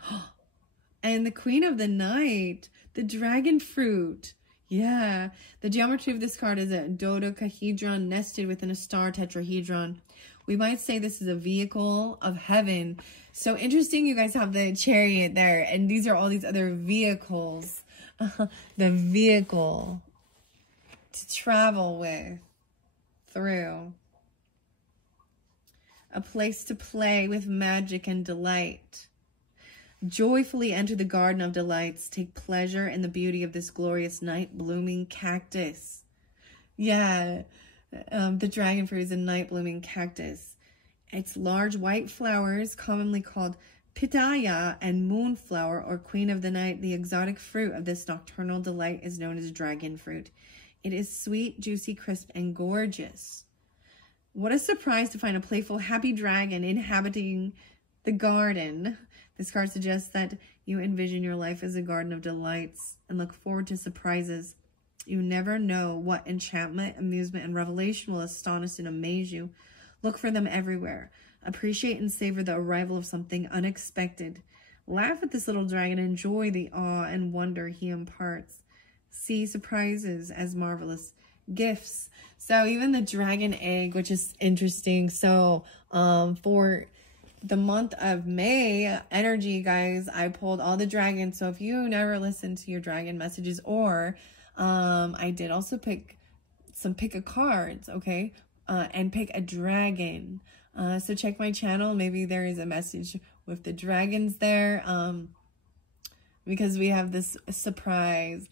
And the Queen of the Night. The Dragon Fruit. Yeah. The geometry of this card is a dodecahedron nested within a star tetrahedron. We might say this is a vehicle of heaven. So interesting, you guys have the Chariot there. And these are all these other vehicles. The vehicle to travel with, through. A place to play with magic and delight. Joyfully enter the Garden of Delights. Take pleasure in the beauty of this glorious night blooming cactus. Yeah. The dragon fruit is a night blooming cactus. Its large white flowers, commonly called pitaya and moonflower or queen of the night, the exotic fruit of this nocturnal delight is known as dragon fruit. It is sweet, juicy, crisp, and gorgeous. What a surprise to find a playful, happy dragon inhabiting the garden. This card suggests that you envision your life as a garden of delights and look forward to surprises. You never know what enchantment, amusement, and revelation will astonish and amaze you. Look for them everywhere. Appreciate and savor the arrival of something unexpected. Laugh at this little dragon. Enjoy the awe and wonder he imparts. See surprises as marvelous gifts. So even the dragon egg, which is interesting. So for the month of May energy, guys, I pulled all the dragons. So if you never listened to your dragon messages, or I did also pick a cards, okay, and pick a dragon. So check my channel. Maybe there is a message with the dragons there, because we have this surprise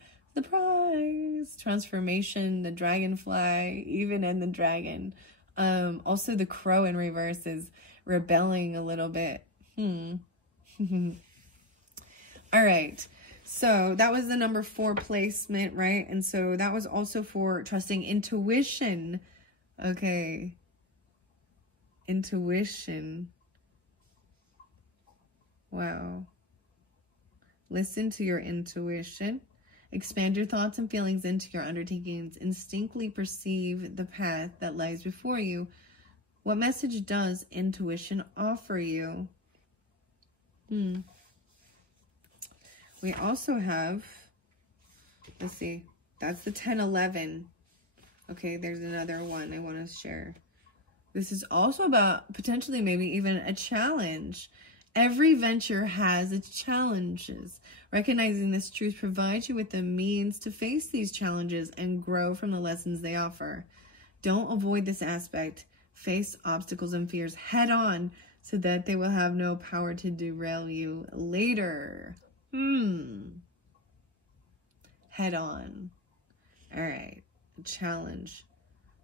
transformation, the dragonfly, even in the dragon. Also the crow in reverse is rebelling a little bit. All right. So that was the number 4 placement, right? And so that was also for trusting intuition. Okay. Intuition. Wow. Listen to your intuition. Expand your thoughts and feelings into your undertakings. Instinctively perceive the path that lies before you. What message does intuition offer you? We also have, let's see, that's the 1011. Okay, there's another one I want to share. This is also about potentially maybe even a challenge. Every venture has its challenges. Recognizing this truth provides you with the means to face these challenges and grow from the lessons they offer. Don't avoid this aspect. Face obstacles and fears head on so that they will have no power to derail you later. Head on. All right. Challenge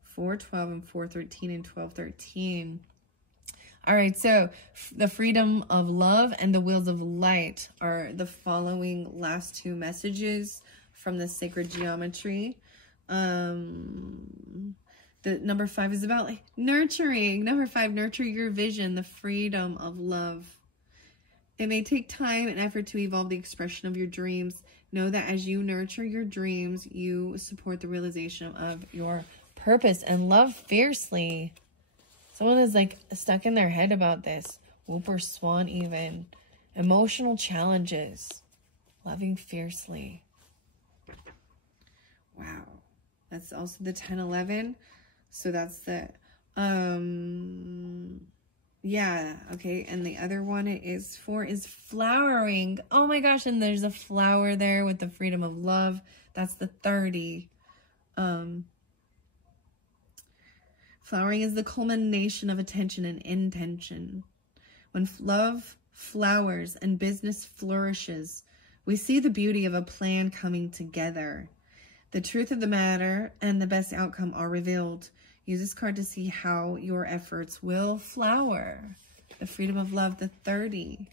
412 and 413 and 1213. All right, so the freedom of love and the wheels of light are the following last two messages from the sacred geometry. The number 5 is about like nurturing. Number 5, nurture your vision, the freedom of love. It may take time and effort to evolve the expression of your dreams. Know that as you nurture your dreams, you support the realization of your purpose and love fiercely. Someone is like stuck in their head about this. Whooper swan even. Emotional challenges. Loving fiercely. Wow. That's also the 10-11. So that's the, yeah, okay. And the other one is 4 is flowering. Oh my gosh. And there's a flower there with the freedom of love. That's the 30. Flowering is the culmination of attention and intention. When love flowers and business flourishes, we see the beauty of a plan coming together. The truth of the matter and the best outcome are revealed. Use this card to see how your efforts will flower. The freedom of love, the 30.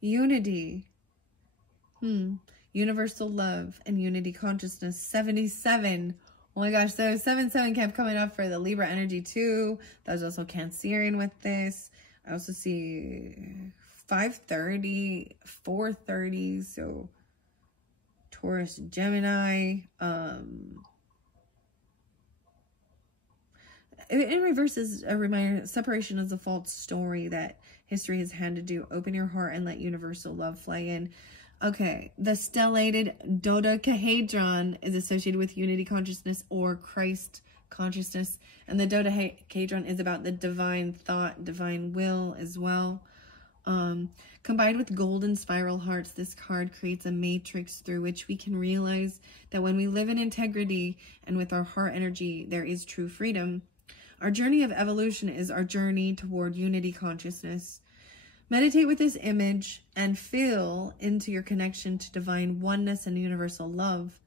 Unity. Universal love and unity consciousness, 77. Oh my gosh, so 77 kept coming up for the Libra energy too. That was also Cancerian with this. I also see 530, 430, so Taurus, Gemini. In reverse is a reminder, separation is a false story that history has handed you. Open your heart and let universal love fly in. Okay, the stellated dodecahedron is associated with unity consciousness or Christ consciousness. And the dodecahedron is about the divine thought, divine will as well. Combined with golden spiral hearts, this card creates a matrix through which we can realize that when we live in integrity and with our heart energy, there is true freedom. Our journey of evolution is our journey toward unity consciousness. Meditate with this image and feel into your connection to divine oneness and universal love.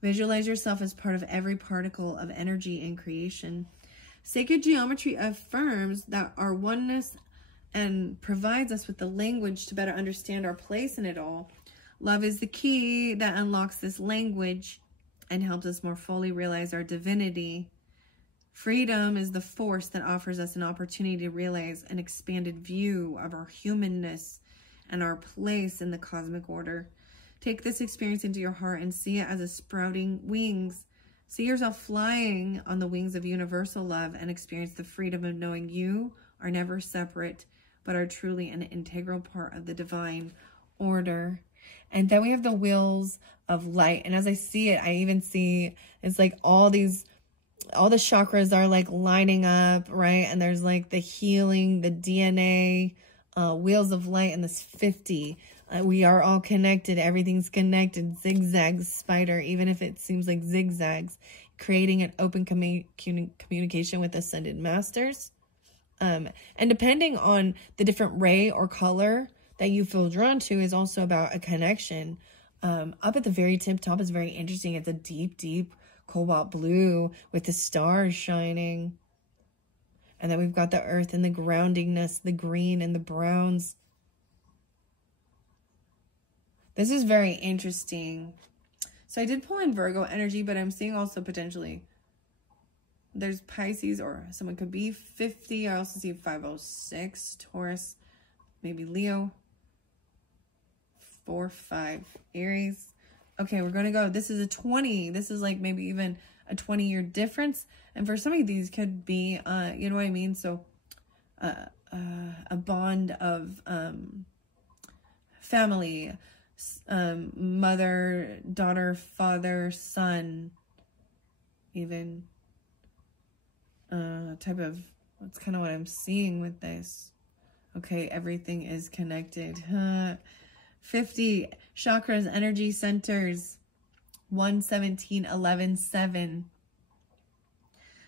Visualize yourself as part of every particle of energy in creation. Sacred geometry affirms that our oneness and provides us with the language to better understand our place in it all. Love is the key that unlocks this language and helps us more fully realize our divinity. Freedom is the force that offers us an opportunity to realize an expanded view of our humanness and our place in the cosmic order. Take this experience into your heart and see it as a sprouting wings. See yourself flying on the wings of universal love and experience the freedom of knowing you are never separate, but are truly an integral part of the divine order. And then we have the wheels of light. And as I see it, I even see it's like all the chakras are like lining up, right? And there's like the healing, the DNA, wheels of light, and this 50. We are all connected. Everything's connected. Zigzag spider, even if it seems like zigzags, creating an open communication with ascended masters. And depending on the different ray or color that you feel drawn to is also about a connection. Up at the very top is very interesting. It's a deep, deep cobalt blue with the stars shining. And then we've got the earth and the groundingness, the green and the browns. This is very interesting. So I did pull in Virgo energy, but I'm seeing also potentially there's Pisces, or someone could be 50. I also see 506, Taurus, maybe Leo, 4-5, Aries. Okay, we're going to go. This is a 20. This is like maybe even a 20-year difference. And for some of these could be, you know what I mean? So a bond of family, mother, daughter, father, son, even type of, that's kind of what I'm seeing with this. Okay, everything is connected. 50 chakras, energy centers, 117, 11, 7.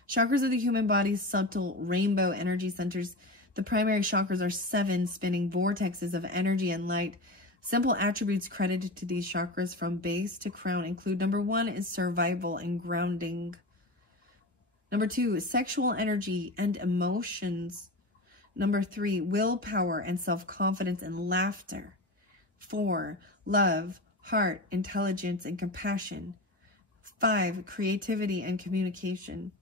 Chakras of the human body's subtle rainbow energy centers. The primary chakras are 7 spinning vortexes of energy and light. Simple attributes credited to these chakras from base to crown include: number 1 is survival and grounding. Number 2 is sexual energy and emotions. Number 3, willpower and self-confidence and laughter. 4, love, heart, intelligence, and compassion. 5, creativity and communication.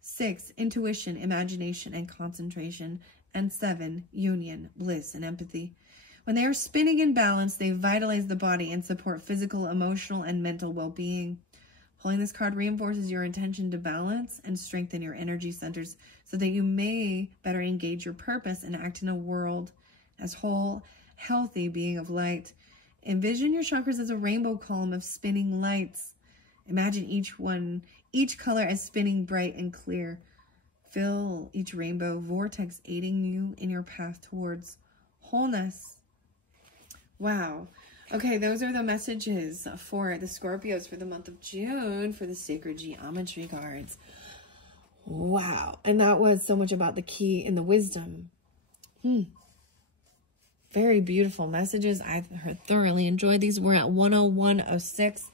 6, intuition, imagination, and concentration. And 7, union, bliss, and empathy. When they are spinning in balance, they vitalize the body and support physical, emotional, and mental well-being. Pulling this card reinforces your intention to balance and strengthen your energy centers so that you may better engage your purpose and act in a world as whole, healthy being of light. Envision your chakras as a rainbow column of spinning lights. Imagine each color as spinning bright and clear. Feel each rainbow vortex aiding you in your path towards wholeness. Wow. Okay, those are the messages for the Scorpios for the month of June for the Sacred Geometry cards. Wow. And that was so much about the key and the wisdom. Very beautiful messages. I thoroughly enjoyed these. We're at 10106.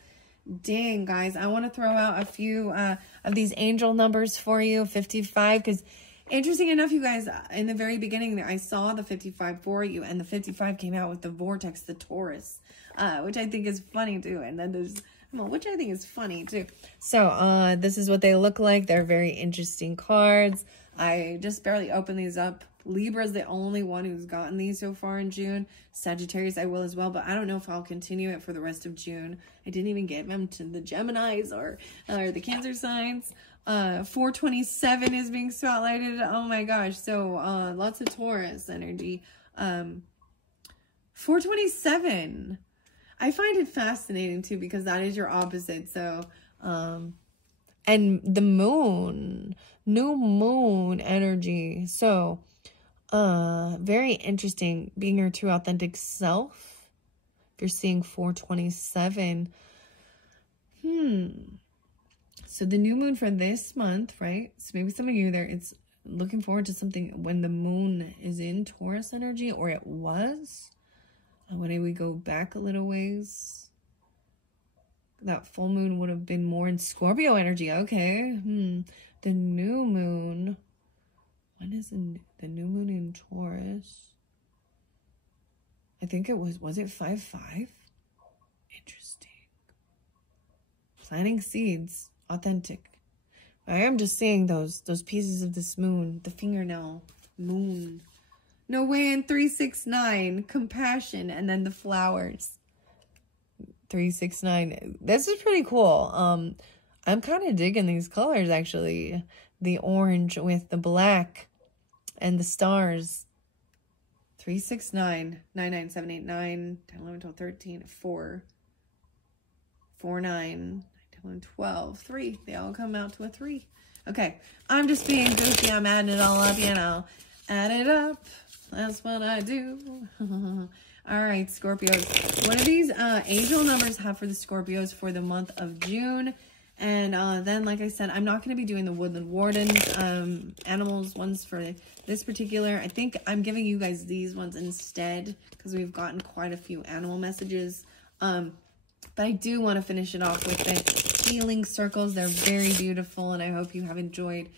Dang, guys. I want to throw out a few of these angel numbers for you. 55, because interesting enough, you guys, in the very beginning, I saw the 55 for you, and the 55 came out with the vortex, the Taurus, which I think is funny, too. And then there's, which I think is funny, too. So, this is what they look like. They're very interesting cards. I just barely opened these up. Libra's the only one who's gotten these so far in June. Sagittarius, I will as well, but I don't know if I'll continue it for the rest of June. I didn't even get them to the Geminis or the Cancer signs. 427 is being spotlighted. Oh my gosh. So lots of Taurus energy. 427. I find it fascinating too, because that is your opposite. So and the moon, new moon energy. So very interesting, being your true authentic self. If you're seeing 427. So the new moon for this month, right? So maybe some of you there, it's looking forward to something when the moon is in Taurus energy, or it was. When we go back a little ways, that full moon would have been more in Scorpio energy. Okay. The new moon. When is the new moon in Taurus? I think it was it 5/5? Interesting. Planting seeds. Authentic. I am just seeing those pieces of this moon. The fingernail moon. No way in 369. Compassion. And then the flowers. 369. This is pretty cool. I'm kind of digging these colors, actually. The orange with the black and the stars. 369, 99, 7, 8, 9, 10, 11, 12, 13, 4, 4, 9, 10, 11, 12, 3. They all come out to a 3. Okay, I'm just being goofy. I'm adding it all up, you know. Add it up. That's what I do. All right, Scorpios. What do these angel numbers have for the Scorpios for the month of June? And then, like I said, I'm not going to be doing the Woodland Wardens animals ones for this particular. I think I'm giving you guys these ones instead, because we've gotten quite a few animal messages. But I do want to finish it off with the healing circles. They're very beautiful, and I hope you have enjoyed.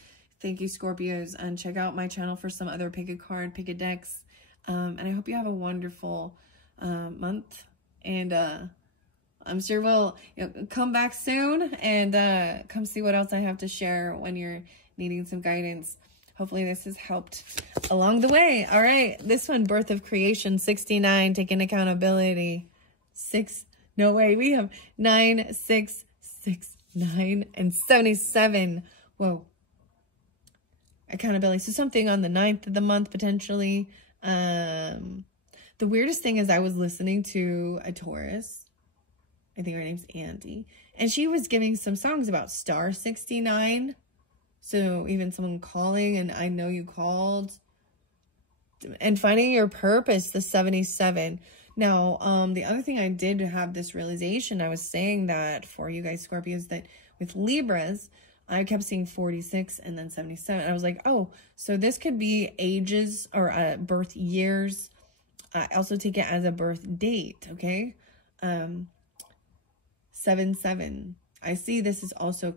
Thank you, Scorpios. And check out my channel for some other pick a card, pick a decks. And I hope you have a wonderful month. And I'm sure we'll come back soon and come see what else I have to share when you're needing some guidance. Hopefully this has helped along the way. All right, this one, Birth of Creation, 69, taking accountability. 6, no way, we have 9, 6, 6, 9, and 77. Whoa. Accountability. So something on the 9th of the month, potentially. The weirdest thing is I was listening to a Taurus. I think her name's Andy. And she was giving some songs about star 69. So even someone calling, and I know you called. And finding your purpose, the 77. Now, the other thing I did have this realization, I was saying that for you guys, Scorpios, that with Libras, I kept seeing 46 and then 77. I was like, oh, so this could be ages or birth years. I also take it as a birth date, okay? 7-7. I see this is also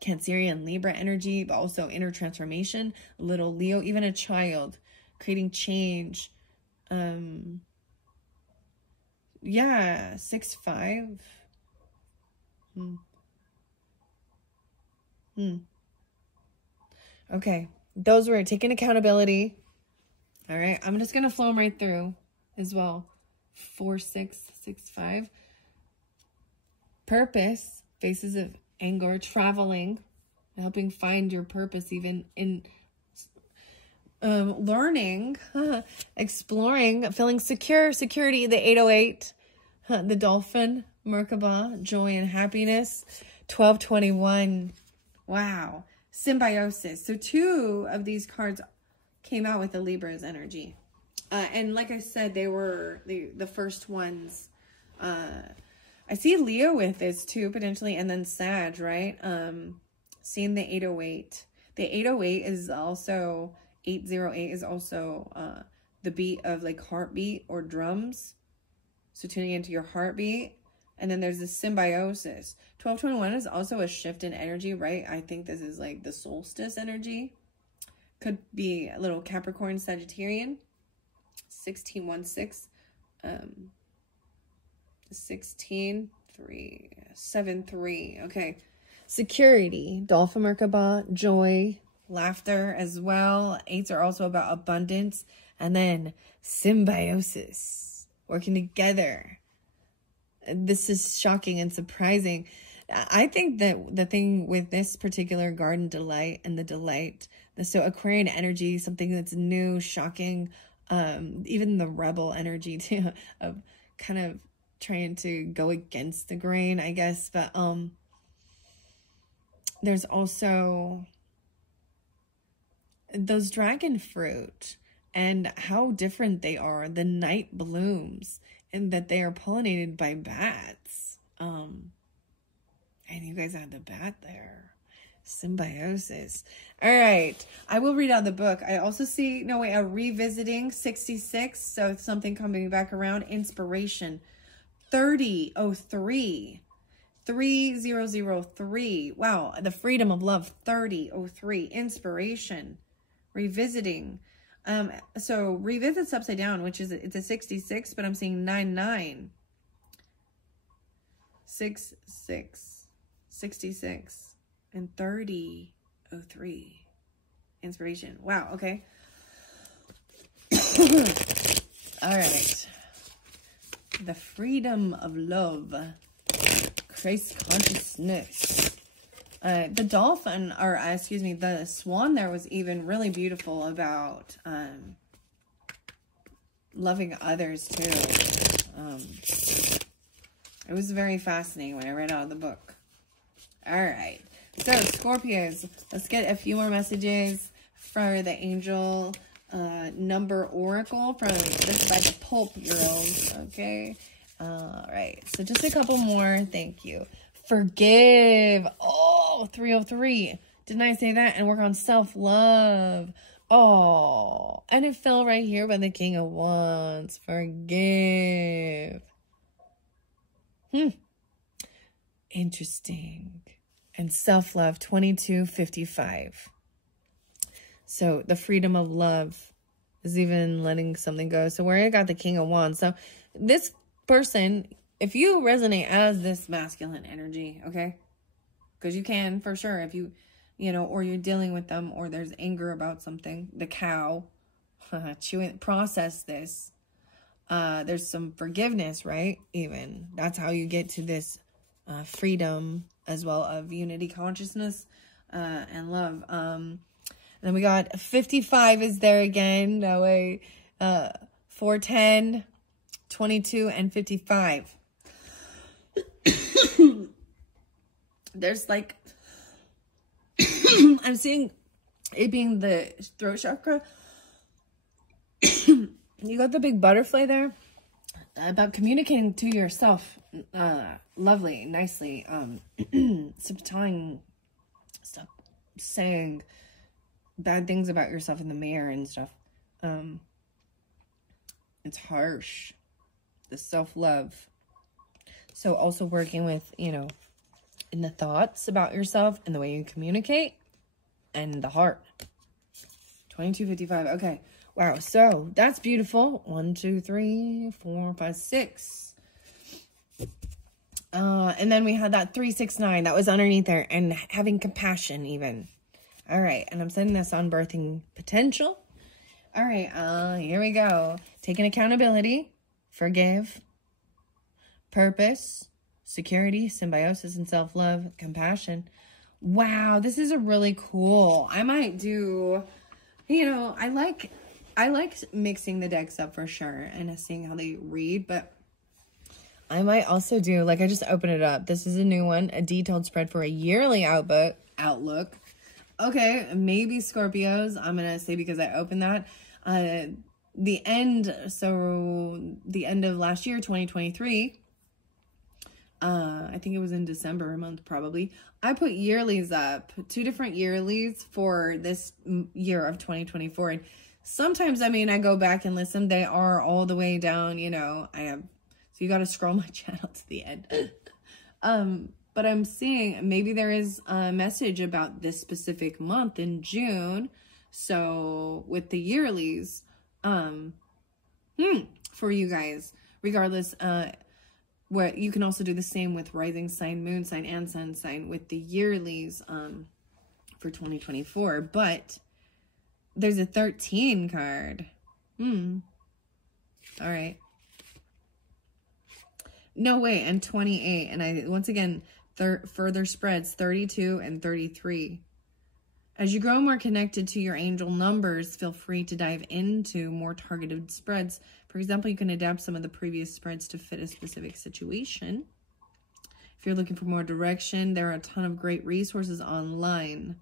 Cancerian Libra energy, but also inner transformation, a little Leo, even a child, creating change. Yeah, 6-5. Okay, those were taking accountability. All right, I'm just going to flow them right through as well. 4-6, 6-5. Purpose, faces of anger, traveling, helping find your purpose even in learning, exploring, feeling secure, security, the 808, the dolphin, Merkaba, joy and happiness, 1221. Wow. Symbiosis. So 2 of these cards came out with the Libra's energy. And like I said, they were the first ones. I see Leo with this too, potentially, and then Sag, right? Seeing the 808. The 808 is also, 808 is also the beat of like heartbeat or drums. So tuning into your heartbeat. And then there's the symbiosis. 1221 is also a shift in energy, right? I think this is like the solstice energy. Could be a little Capricorn, Sagittarian. 1616. 16, 3, 7, 3. Okay. Security, Dolphin Merkaba, joy, laughter as well. 8s are also about abundance. And then symbiosis, working together. This is shocking and surprising. I think that the thing with this particular garden delight and the delight, so Aquarian energy, something that's new, shocking, even the rebel energy too, of kind of trying to go against the grain, I guess. But there's also those dragon fruit and how different they are, the night blooms, and that they are pollinated by bats. And you guys had the bat there. Symbiosis. All right. I will read out the book. I also see, no wait, a revisiting 66. So it's something coming back around. Inspiration. 3003. 3003. Wow. The freedom of love. 3003. Inspiration. Revisiting. So revisits upside down, which is, it's a 66, but I'm seeing 99. 66. 66. And 3003. Inspiration. Wow. Okay. All right. The freedom of love. Christ consciousness. The dolphin, or excuse me, the swan there was even really beautiful about loving others too. It was very fascinating when I read out of the book. All right. So, Scorpios, let's get a few more messages for the angel number oracle from this by the Pulp Girls. Okay. All right. So, just a couple more. Thank you. Forgive. Oh, 303. Didn't I say that? And work on self-love. Oh, and it fell right here by the King of Wands. Forgive. Interesting. And self-love, 2255. So the freedom of love is even letting something go. So where I got the King of Wands. So this person, if you resonate as this masculine energy, okay? Because you can, for sure, if you know, or you're dealing with them, or there's anger about something, the cow, chew it, process this. There's some forgiveness, right? Even that's how you get to this freedom as well of unity consciousness and love. And then we got 55 is there again. No way. 410, 22, and 55. There's like, I'm seeing it being the throat chakra. You got the big butterfly there. about communicating to yourself, lovely, nicely, stop saying bad things about yourself in the mirror and stuff. It's harsh, the self-love. So also working with, you know, in the thoughts about yourself and the way you communicate and the heart. 2255. Okay. Wow. So that's beautiful. 1, 2, 3, 4, 5, 6. And then we had that 369 that was underneath there, and having compassion even. All right. And I'm setting this on birthing potential. All right. Here we go. Taking accountability, forgive, purpose, security, symbiosis, and self-love, compassion. Wow. This is a really cool. I might do, you know, I like mixing the decks up for sure and seeing how they read, but I might also do, like, I just opened it up. This is a new one, a detailed spread for a yearly outlook. Okay, maybe Scorpios, I'm going to say, because I opened that. The end of last year, 2023, I think it was in December month probably, I put yearlies up, 2 different yearlies for this year of 2024. And sometimes, I mean, I go back and listen, they are all the way down, you know, so you got to scroll my channel to the end. But I'm seeing maybe there is a message about this specific month in June. So with the yearlies, for you guys, regardless, what you can also do the same with rising sign, moon sign, and sun sign with the yearlies, for 2024. But there's a 13 card. All right. No way. And 28. And once again, further spreads 32 and 33. As you grow more connected to your angel numbers, feel free to dive into more targeted spreads. For example, you can adapt some of the previous spreads to fit a specific situation. If you're looking for more direction, there are a ton of great resources online.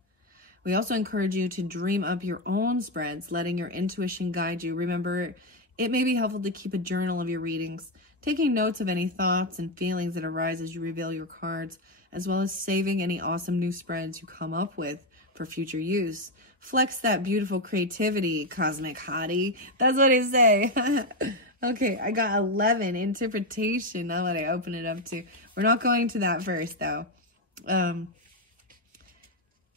We also encourage you to dream up your own spreads, letting your intuition guide you. Remember, it may be helpful to keep a journal of your readings, taking notes of any thoughts and feelings that arise as you reveal your cards, as well as saving any awesome new spreads you come up with for future use. Flex that beautiful creativity, cosmic hottie. That's what I say. Okay, I got 11, interpretation. Now that I open it up to. We're not going to that first, though.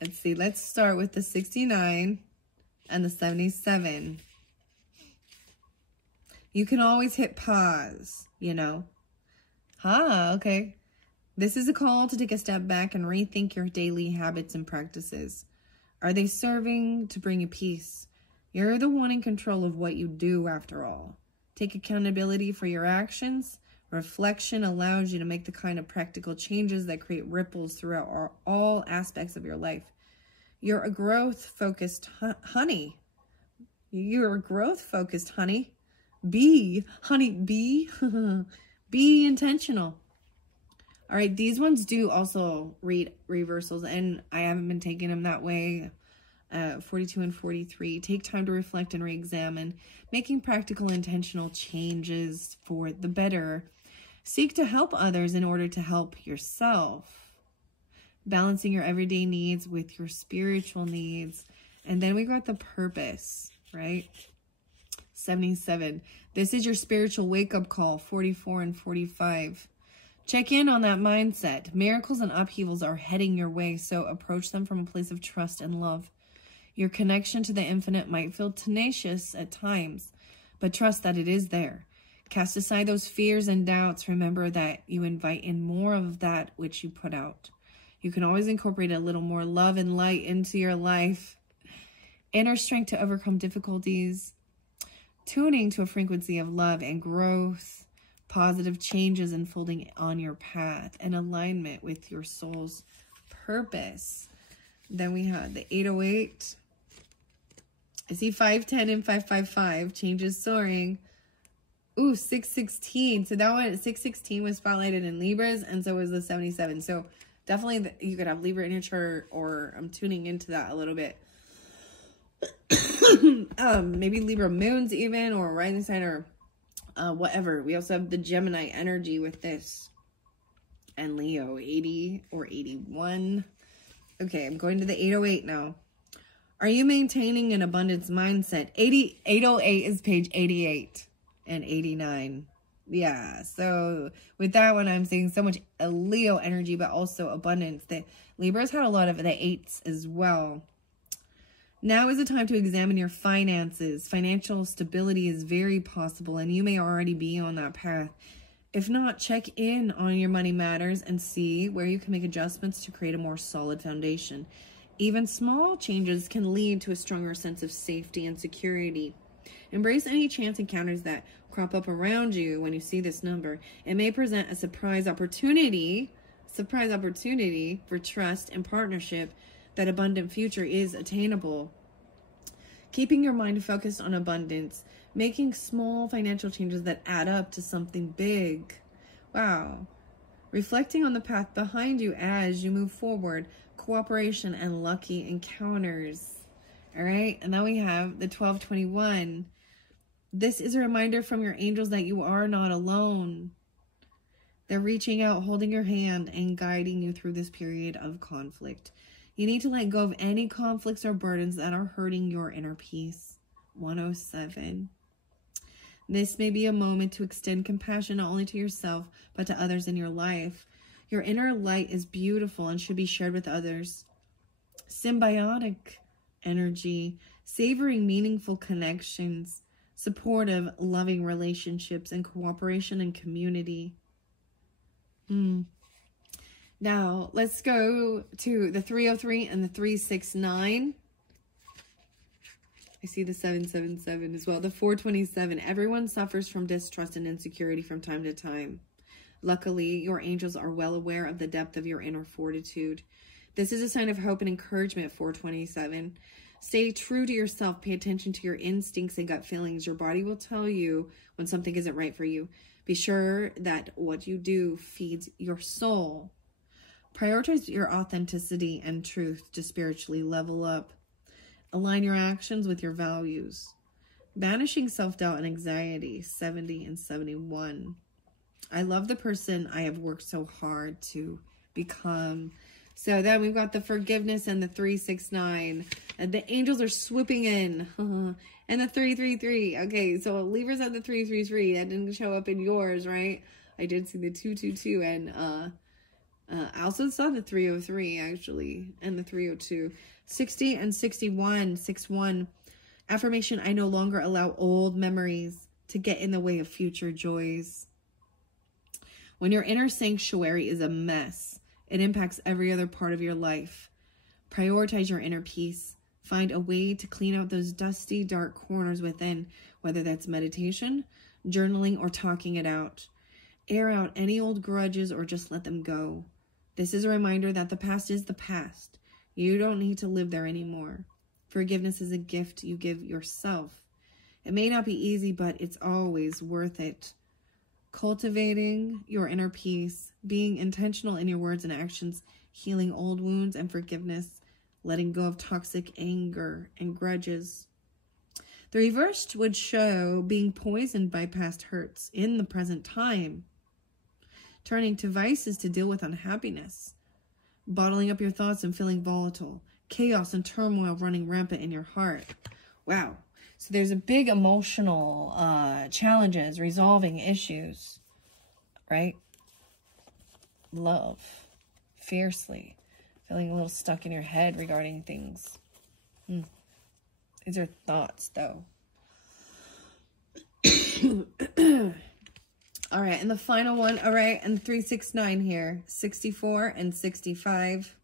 Let's see. Let's start with the 69 and the 77. You can always hit pause, you know. Okay. This is a call to take a step back and rethink your daily habits and practices. Are they serving to bring you peace? You're the one in control of what you do, after all. Take accountability for your actions. Reflection allows you to make the kind of practical changes that create ripples throughout all aspects of your life. You're a growth-focused honey. You're a growth-focused honey. Be intentional. All right, these ones do also read reversals, and I haven't been taking them that way. 42 and 43. Take time to reflect and re-examine, making practical, intentional changes for the better. Seek to help others in order to help yourself. Balancing your everyday needs with your spiritual needs. And then we got the purpose, right? 77. This is your spiritual wake-up call, 44 and 45. Check in on that mindset. Miracles and upheavals are heading your way, so approach them from a place of trust and love. Your connection to the infinite might feel tenacious at times, but trust that it is there. Cast aside those fears and doubts. Remember that you invite in more of that which you put out. You can always incorporate a little more love and light into your life. Inner strength to overcome difficulties. Tuning to a frequency of love and growth. Positive changes unfolding on your path and alignment with your soul's purpose. Then we had the 808. I see 510 and 555. Changes soaring. Ooh, 616. So that one, 616 was spotlighted in Libras, and so was the 77. So definitely you could have Libra in your chart, or I'm tuning into that a little bit. Maybe Libra moons even, or rising sign, or whatever. We also have the Gemini energy with this. And Leo, 80 or 81. Okay, I'm going to the 808 now. Are you maintaining an abundance mindset? 808 is page 88 and 89. Yeah, so with that one, I'm seeing so much Leo energy, but also abundance. The Libras had a lot of the 8s as well. Now is the time to examine your finances. Financial stability is very possible, and you may already be on that path. If not, check in on your money matters and see where you can make adjustments to create a more solid foundation. Even small changes can lead to a stronger sense of safety and security. Embrace any chance encounters that crop up around you when you see this number. It may present a surprise opportunity for trust and partnership. That abundant future is attainable. Keeping your mind focused on abundance, making small financial changes that add up to something big. Wow. Reflecting on the path behind you as you move forward, cooperation and lucky encounters. All right, and now we have the 1221. This is a reminder from your angels that you are not alone. They're reaching out, holding your hand, and guiding you through this period of conflict. You need to let go of any conflicts or burdens that are hurting your inner peace. 107. This may be a moment to extend compassion not only to yourself, but to others in your life. Your inner light is beautiful and should be shared with others. Symbiotic energy, savoring meaningful connections, supportive, loving relationships, and cooperation and community. Now, let's go to the 303 and the 369. I see the 777 as well. The 427. Everyone suffers from distrust and insecurity from time to time. Luckily, your angels are well aware of the depth of your inner fortitude. This is a sign of hope and encouragement, 427. Stay true to yourself. Pay attention to your instincts and gut feelings. Your body will tell you when something isn't right for you. Be sure that what you do feeds your soul. Prioritize your authenticity and truth to spiritually level up. Align your actions with your values. Banishing self-doubt and anxiety, 70 and 71. I love the person I have worked so hard to become. So then we've got the forgiveness and the 369. And the angels are swooping in. And the 333. Okay, so Libras had the 333. That didn't show up in yours, right? I did see the 222 and I also saw the 303 actually, and the 302. 60 and 61, 61. Affirmation, I no longer allow old memories to get in the way of future joys. When your inner sanctuary is a mess, it impacts every other part of your life. Prioritize your inner peace. Find a way to clean out those dusty, dark corners within, whether that's meditation, journaling, or talking it out. Air out any old grudges or just let them go. This is a reminder that the past is the past. You don't need to live there anymore. Forgiveness is a gift you give yourself. It may not be easy, but it's always worth it. Cultivating your inner peace, being intentional in your words and actions, healing old wounds and forgiveness, letting go of toxic anger and grudges. The reversed would show being poisoned by past hurts in the present time, turning to vices to deal with unhappiness, bottling up your thoughts and feeling volatile, chaos and turmoil running rampant in your heart. Wow. So there's a big emotional challenges, resolving issues, right? Love, fiercely, feeling a little stuck in your head regarding things. These are thoughts, though. All right, and the final one, all right, and 369 here, 64 and 65,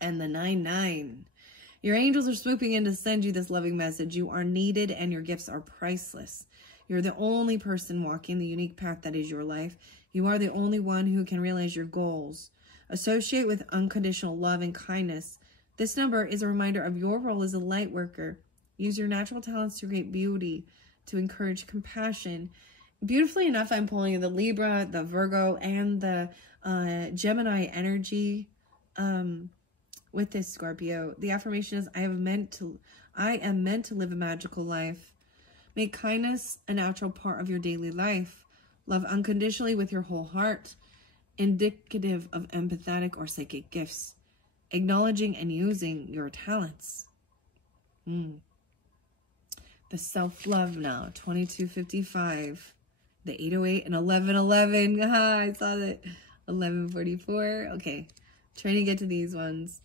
and the 99. Your angels are swooping in to send you this loving message. You are needed and your gifts are priceless. You're the only person walking the unique path that is your life. You are the only one who can realize your goals. Associate with unconditional love and kindness. This number is a reminder of your role as a light worker. Use your natural talents to create beauty, to encourage compassion. Beautifully enough, I'm pulling the Libra, the Virgo, and the Gemini energy with this Scorpio. The affirmation is, I am meant to live a magical life. Make kindness a natural part of your daily life. Love unconditionally with your whole heart. Indicative of empathetic or psychic gifts. Acknowledging and using your talents. The self-love now. 2255. The 808 and 1111. I saw that. 1144. Okay. Trying to get to these ones.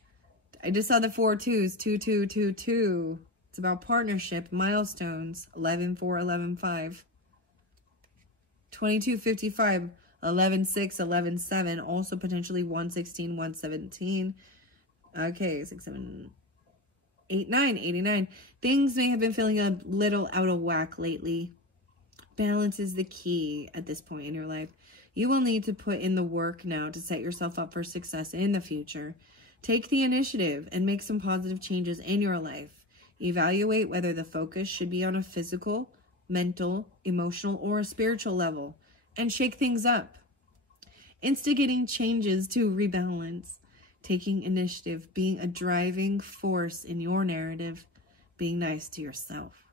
I just saw the 4 2s. 2222. It's about partnership, milestones. 11411 2255. 116 117. Also potentially 116 117. Okay. 6 7 8 9 89. Things may have been feeling a little out of whack lately. Balance is the key at this point in your life. You will need to put in the work now to set yourself up for success in the future. Take the initiative and make some positive changes in your life. Evaluate whether the focus should be on a physical, mental, emotional, or a spiritual level, and shake things up. Instigating changes to rebalance. Taking initiative, being a driving force in your narrative, being nice to yourself.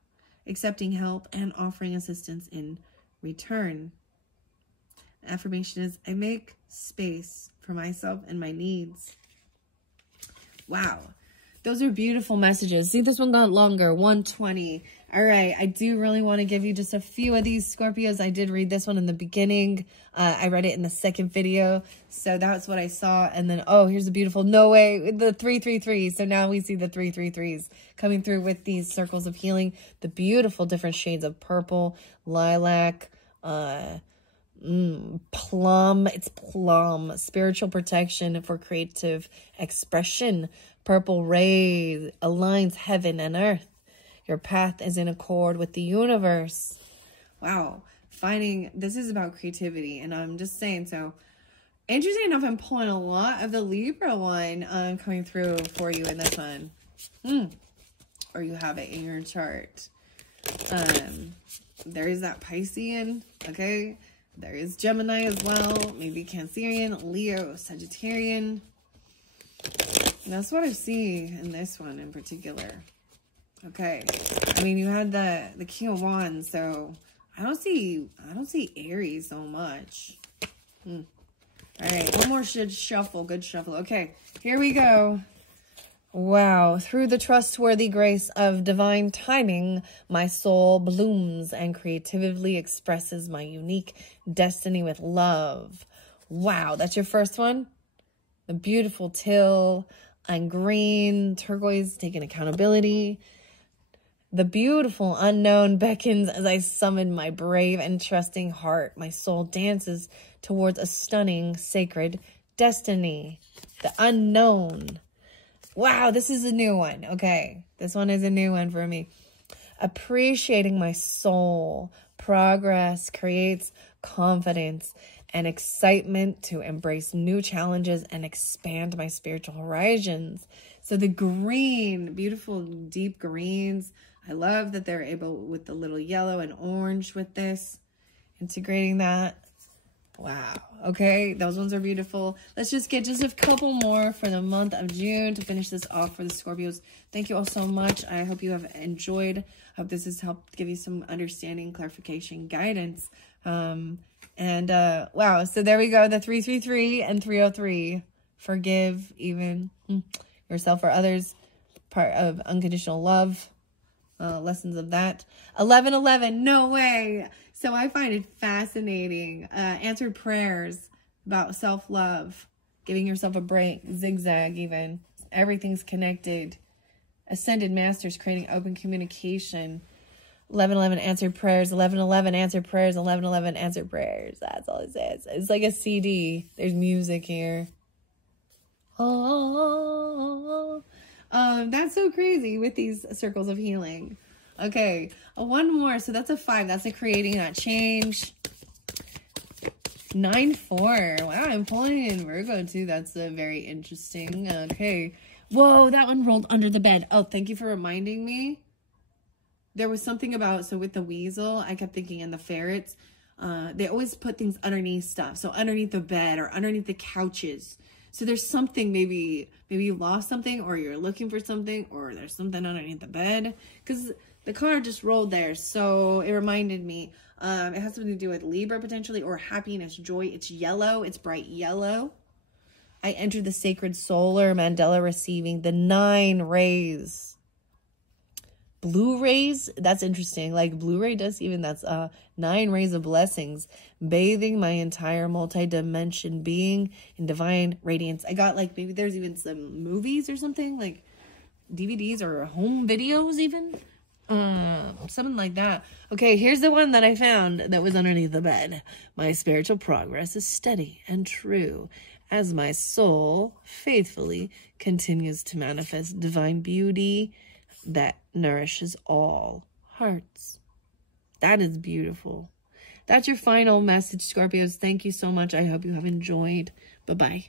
Accepting help and offering assistance in return. Affirmation is, I make space for myself and my needs. Wow. Those are beautiful messages. See, this one got longer, 120. All right, I do really want to give you just a few of these Scorpios. I did read this one in the beginning. I read it in the second video. So that's what I saw. And then, oh, here's a beautiful, no way, the 333. So now we see the 333s coming through with these circles of healing. The beautiful different shades of purple, lilac, plum. It's plum. Spiritual protection for creative expression. Purple rays aligns heaven and earth. Your path is in accord with the universe. Wow. This is about creativity. And I'm just saying, so interesting enough, I'm pulling a lot of the Libra one coming through for you in this one. Or you have it in your chart. There is that Piscean, okay? There is Gemini as well. Maybe Cancerian, Leo, Sagittarian. And that's what I see in this one in particular. Okay. I mean, you had the King of Wands, so I don't see Aries so much. All right, one more shuffle. Good shuffle. Okay, here we go. Wow. Through the trustworthy grace of divine timing, my soul blooms and creatively expresses my unique destiny with love. Wow, that's your first one? The beautiful teal and green, turquoise, taking accountability. The beautiful unknown beckons as I summon my brave and trusting heart. My soul dances towards a stunning, sacred destiny. The unknown. Wow, this is a new one. Okay, this one is a new one for me. Appreciating my soul. Progress creates confidence and excitement to embrace new challenges and expand my spiritual horizons. So the green, beautiful deep greens. I love that they're able with the little yellow and orange with this. Integrating that. Wow. Okay, those ones are beautiful. Let's just get just a couple more for the month of June to finish this off for the Scorpios. Thank you all so much. I hope you have enjoyed. I hope this has helped give you some understanding, clarification, guidance. Wow, so there we go. The 333 and 303. Forgive even yourself or others. Part of unconditional love. Lessons of that. 1111. No way. So I find it fascinating. Answered prayers about self-love. Giving yourself a break. Zigzag even. Everything's connected. Ascended masters creating open communication. 1111 answered prayers. 1111 answered prayers. 1111 answered prayers. That's all it says. It's like a CD. There's music here. Oh. That's so crazy with these circles of healing. Okay, one more. So that's a 5. That's a creating that change. 9-4. Wow, I'm pulling in Virgo too. That's very interesting. Okay. Whoa, that one rolled under the bed. Oh, thank you for reminding me. There was something about, so with the weasel, I kept thinking, and the ferrets, they always put things underneath stuff. So underneath the bed or underneath the couches. So there's something, maybe you lost something or you're looking for something or there's something underneath the bed. Because the card just rolled there, so it reminded me. It has something to do with Libra potentially, or happiness, joy. It's yellow. It's bright yellow. I entered the sacred solar mandala receiving the 9 rays. Blue rays, that's interesting. Like blue ray does even, that's 9 rays of blessings, bathing my entire multi-dimension being in divine radiance. I got like, maybe there's even some movies or something, like DVDs or home videos even. Something like that. Okay, here's the one that I found that was underneath the bed. My spiritual progress is steady and true as my soul faithfully continues to manifest divine beauty that nourishes all hearts. That is beautiful. That's your final message, Scorpios. Thank you so much. I hope you have enjoyed. Bye-bye.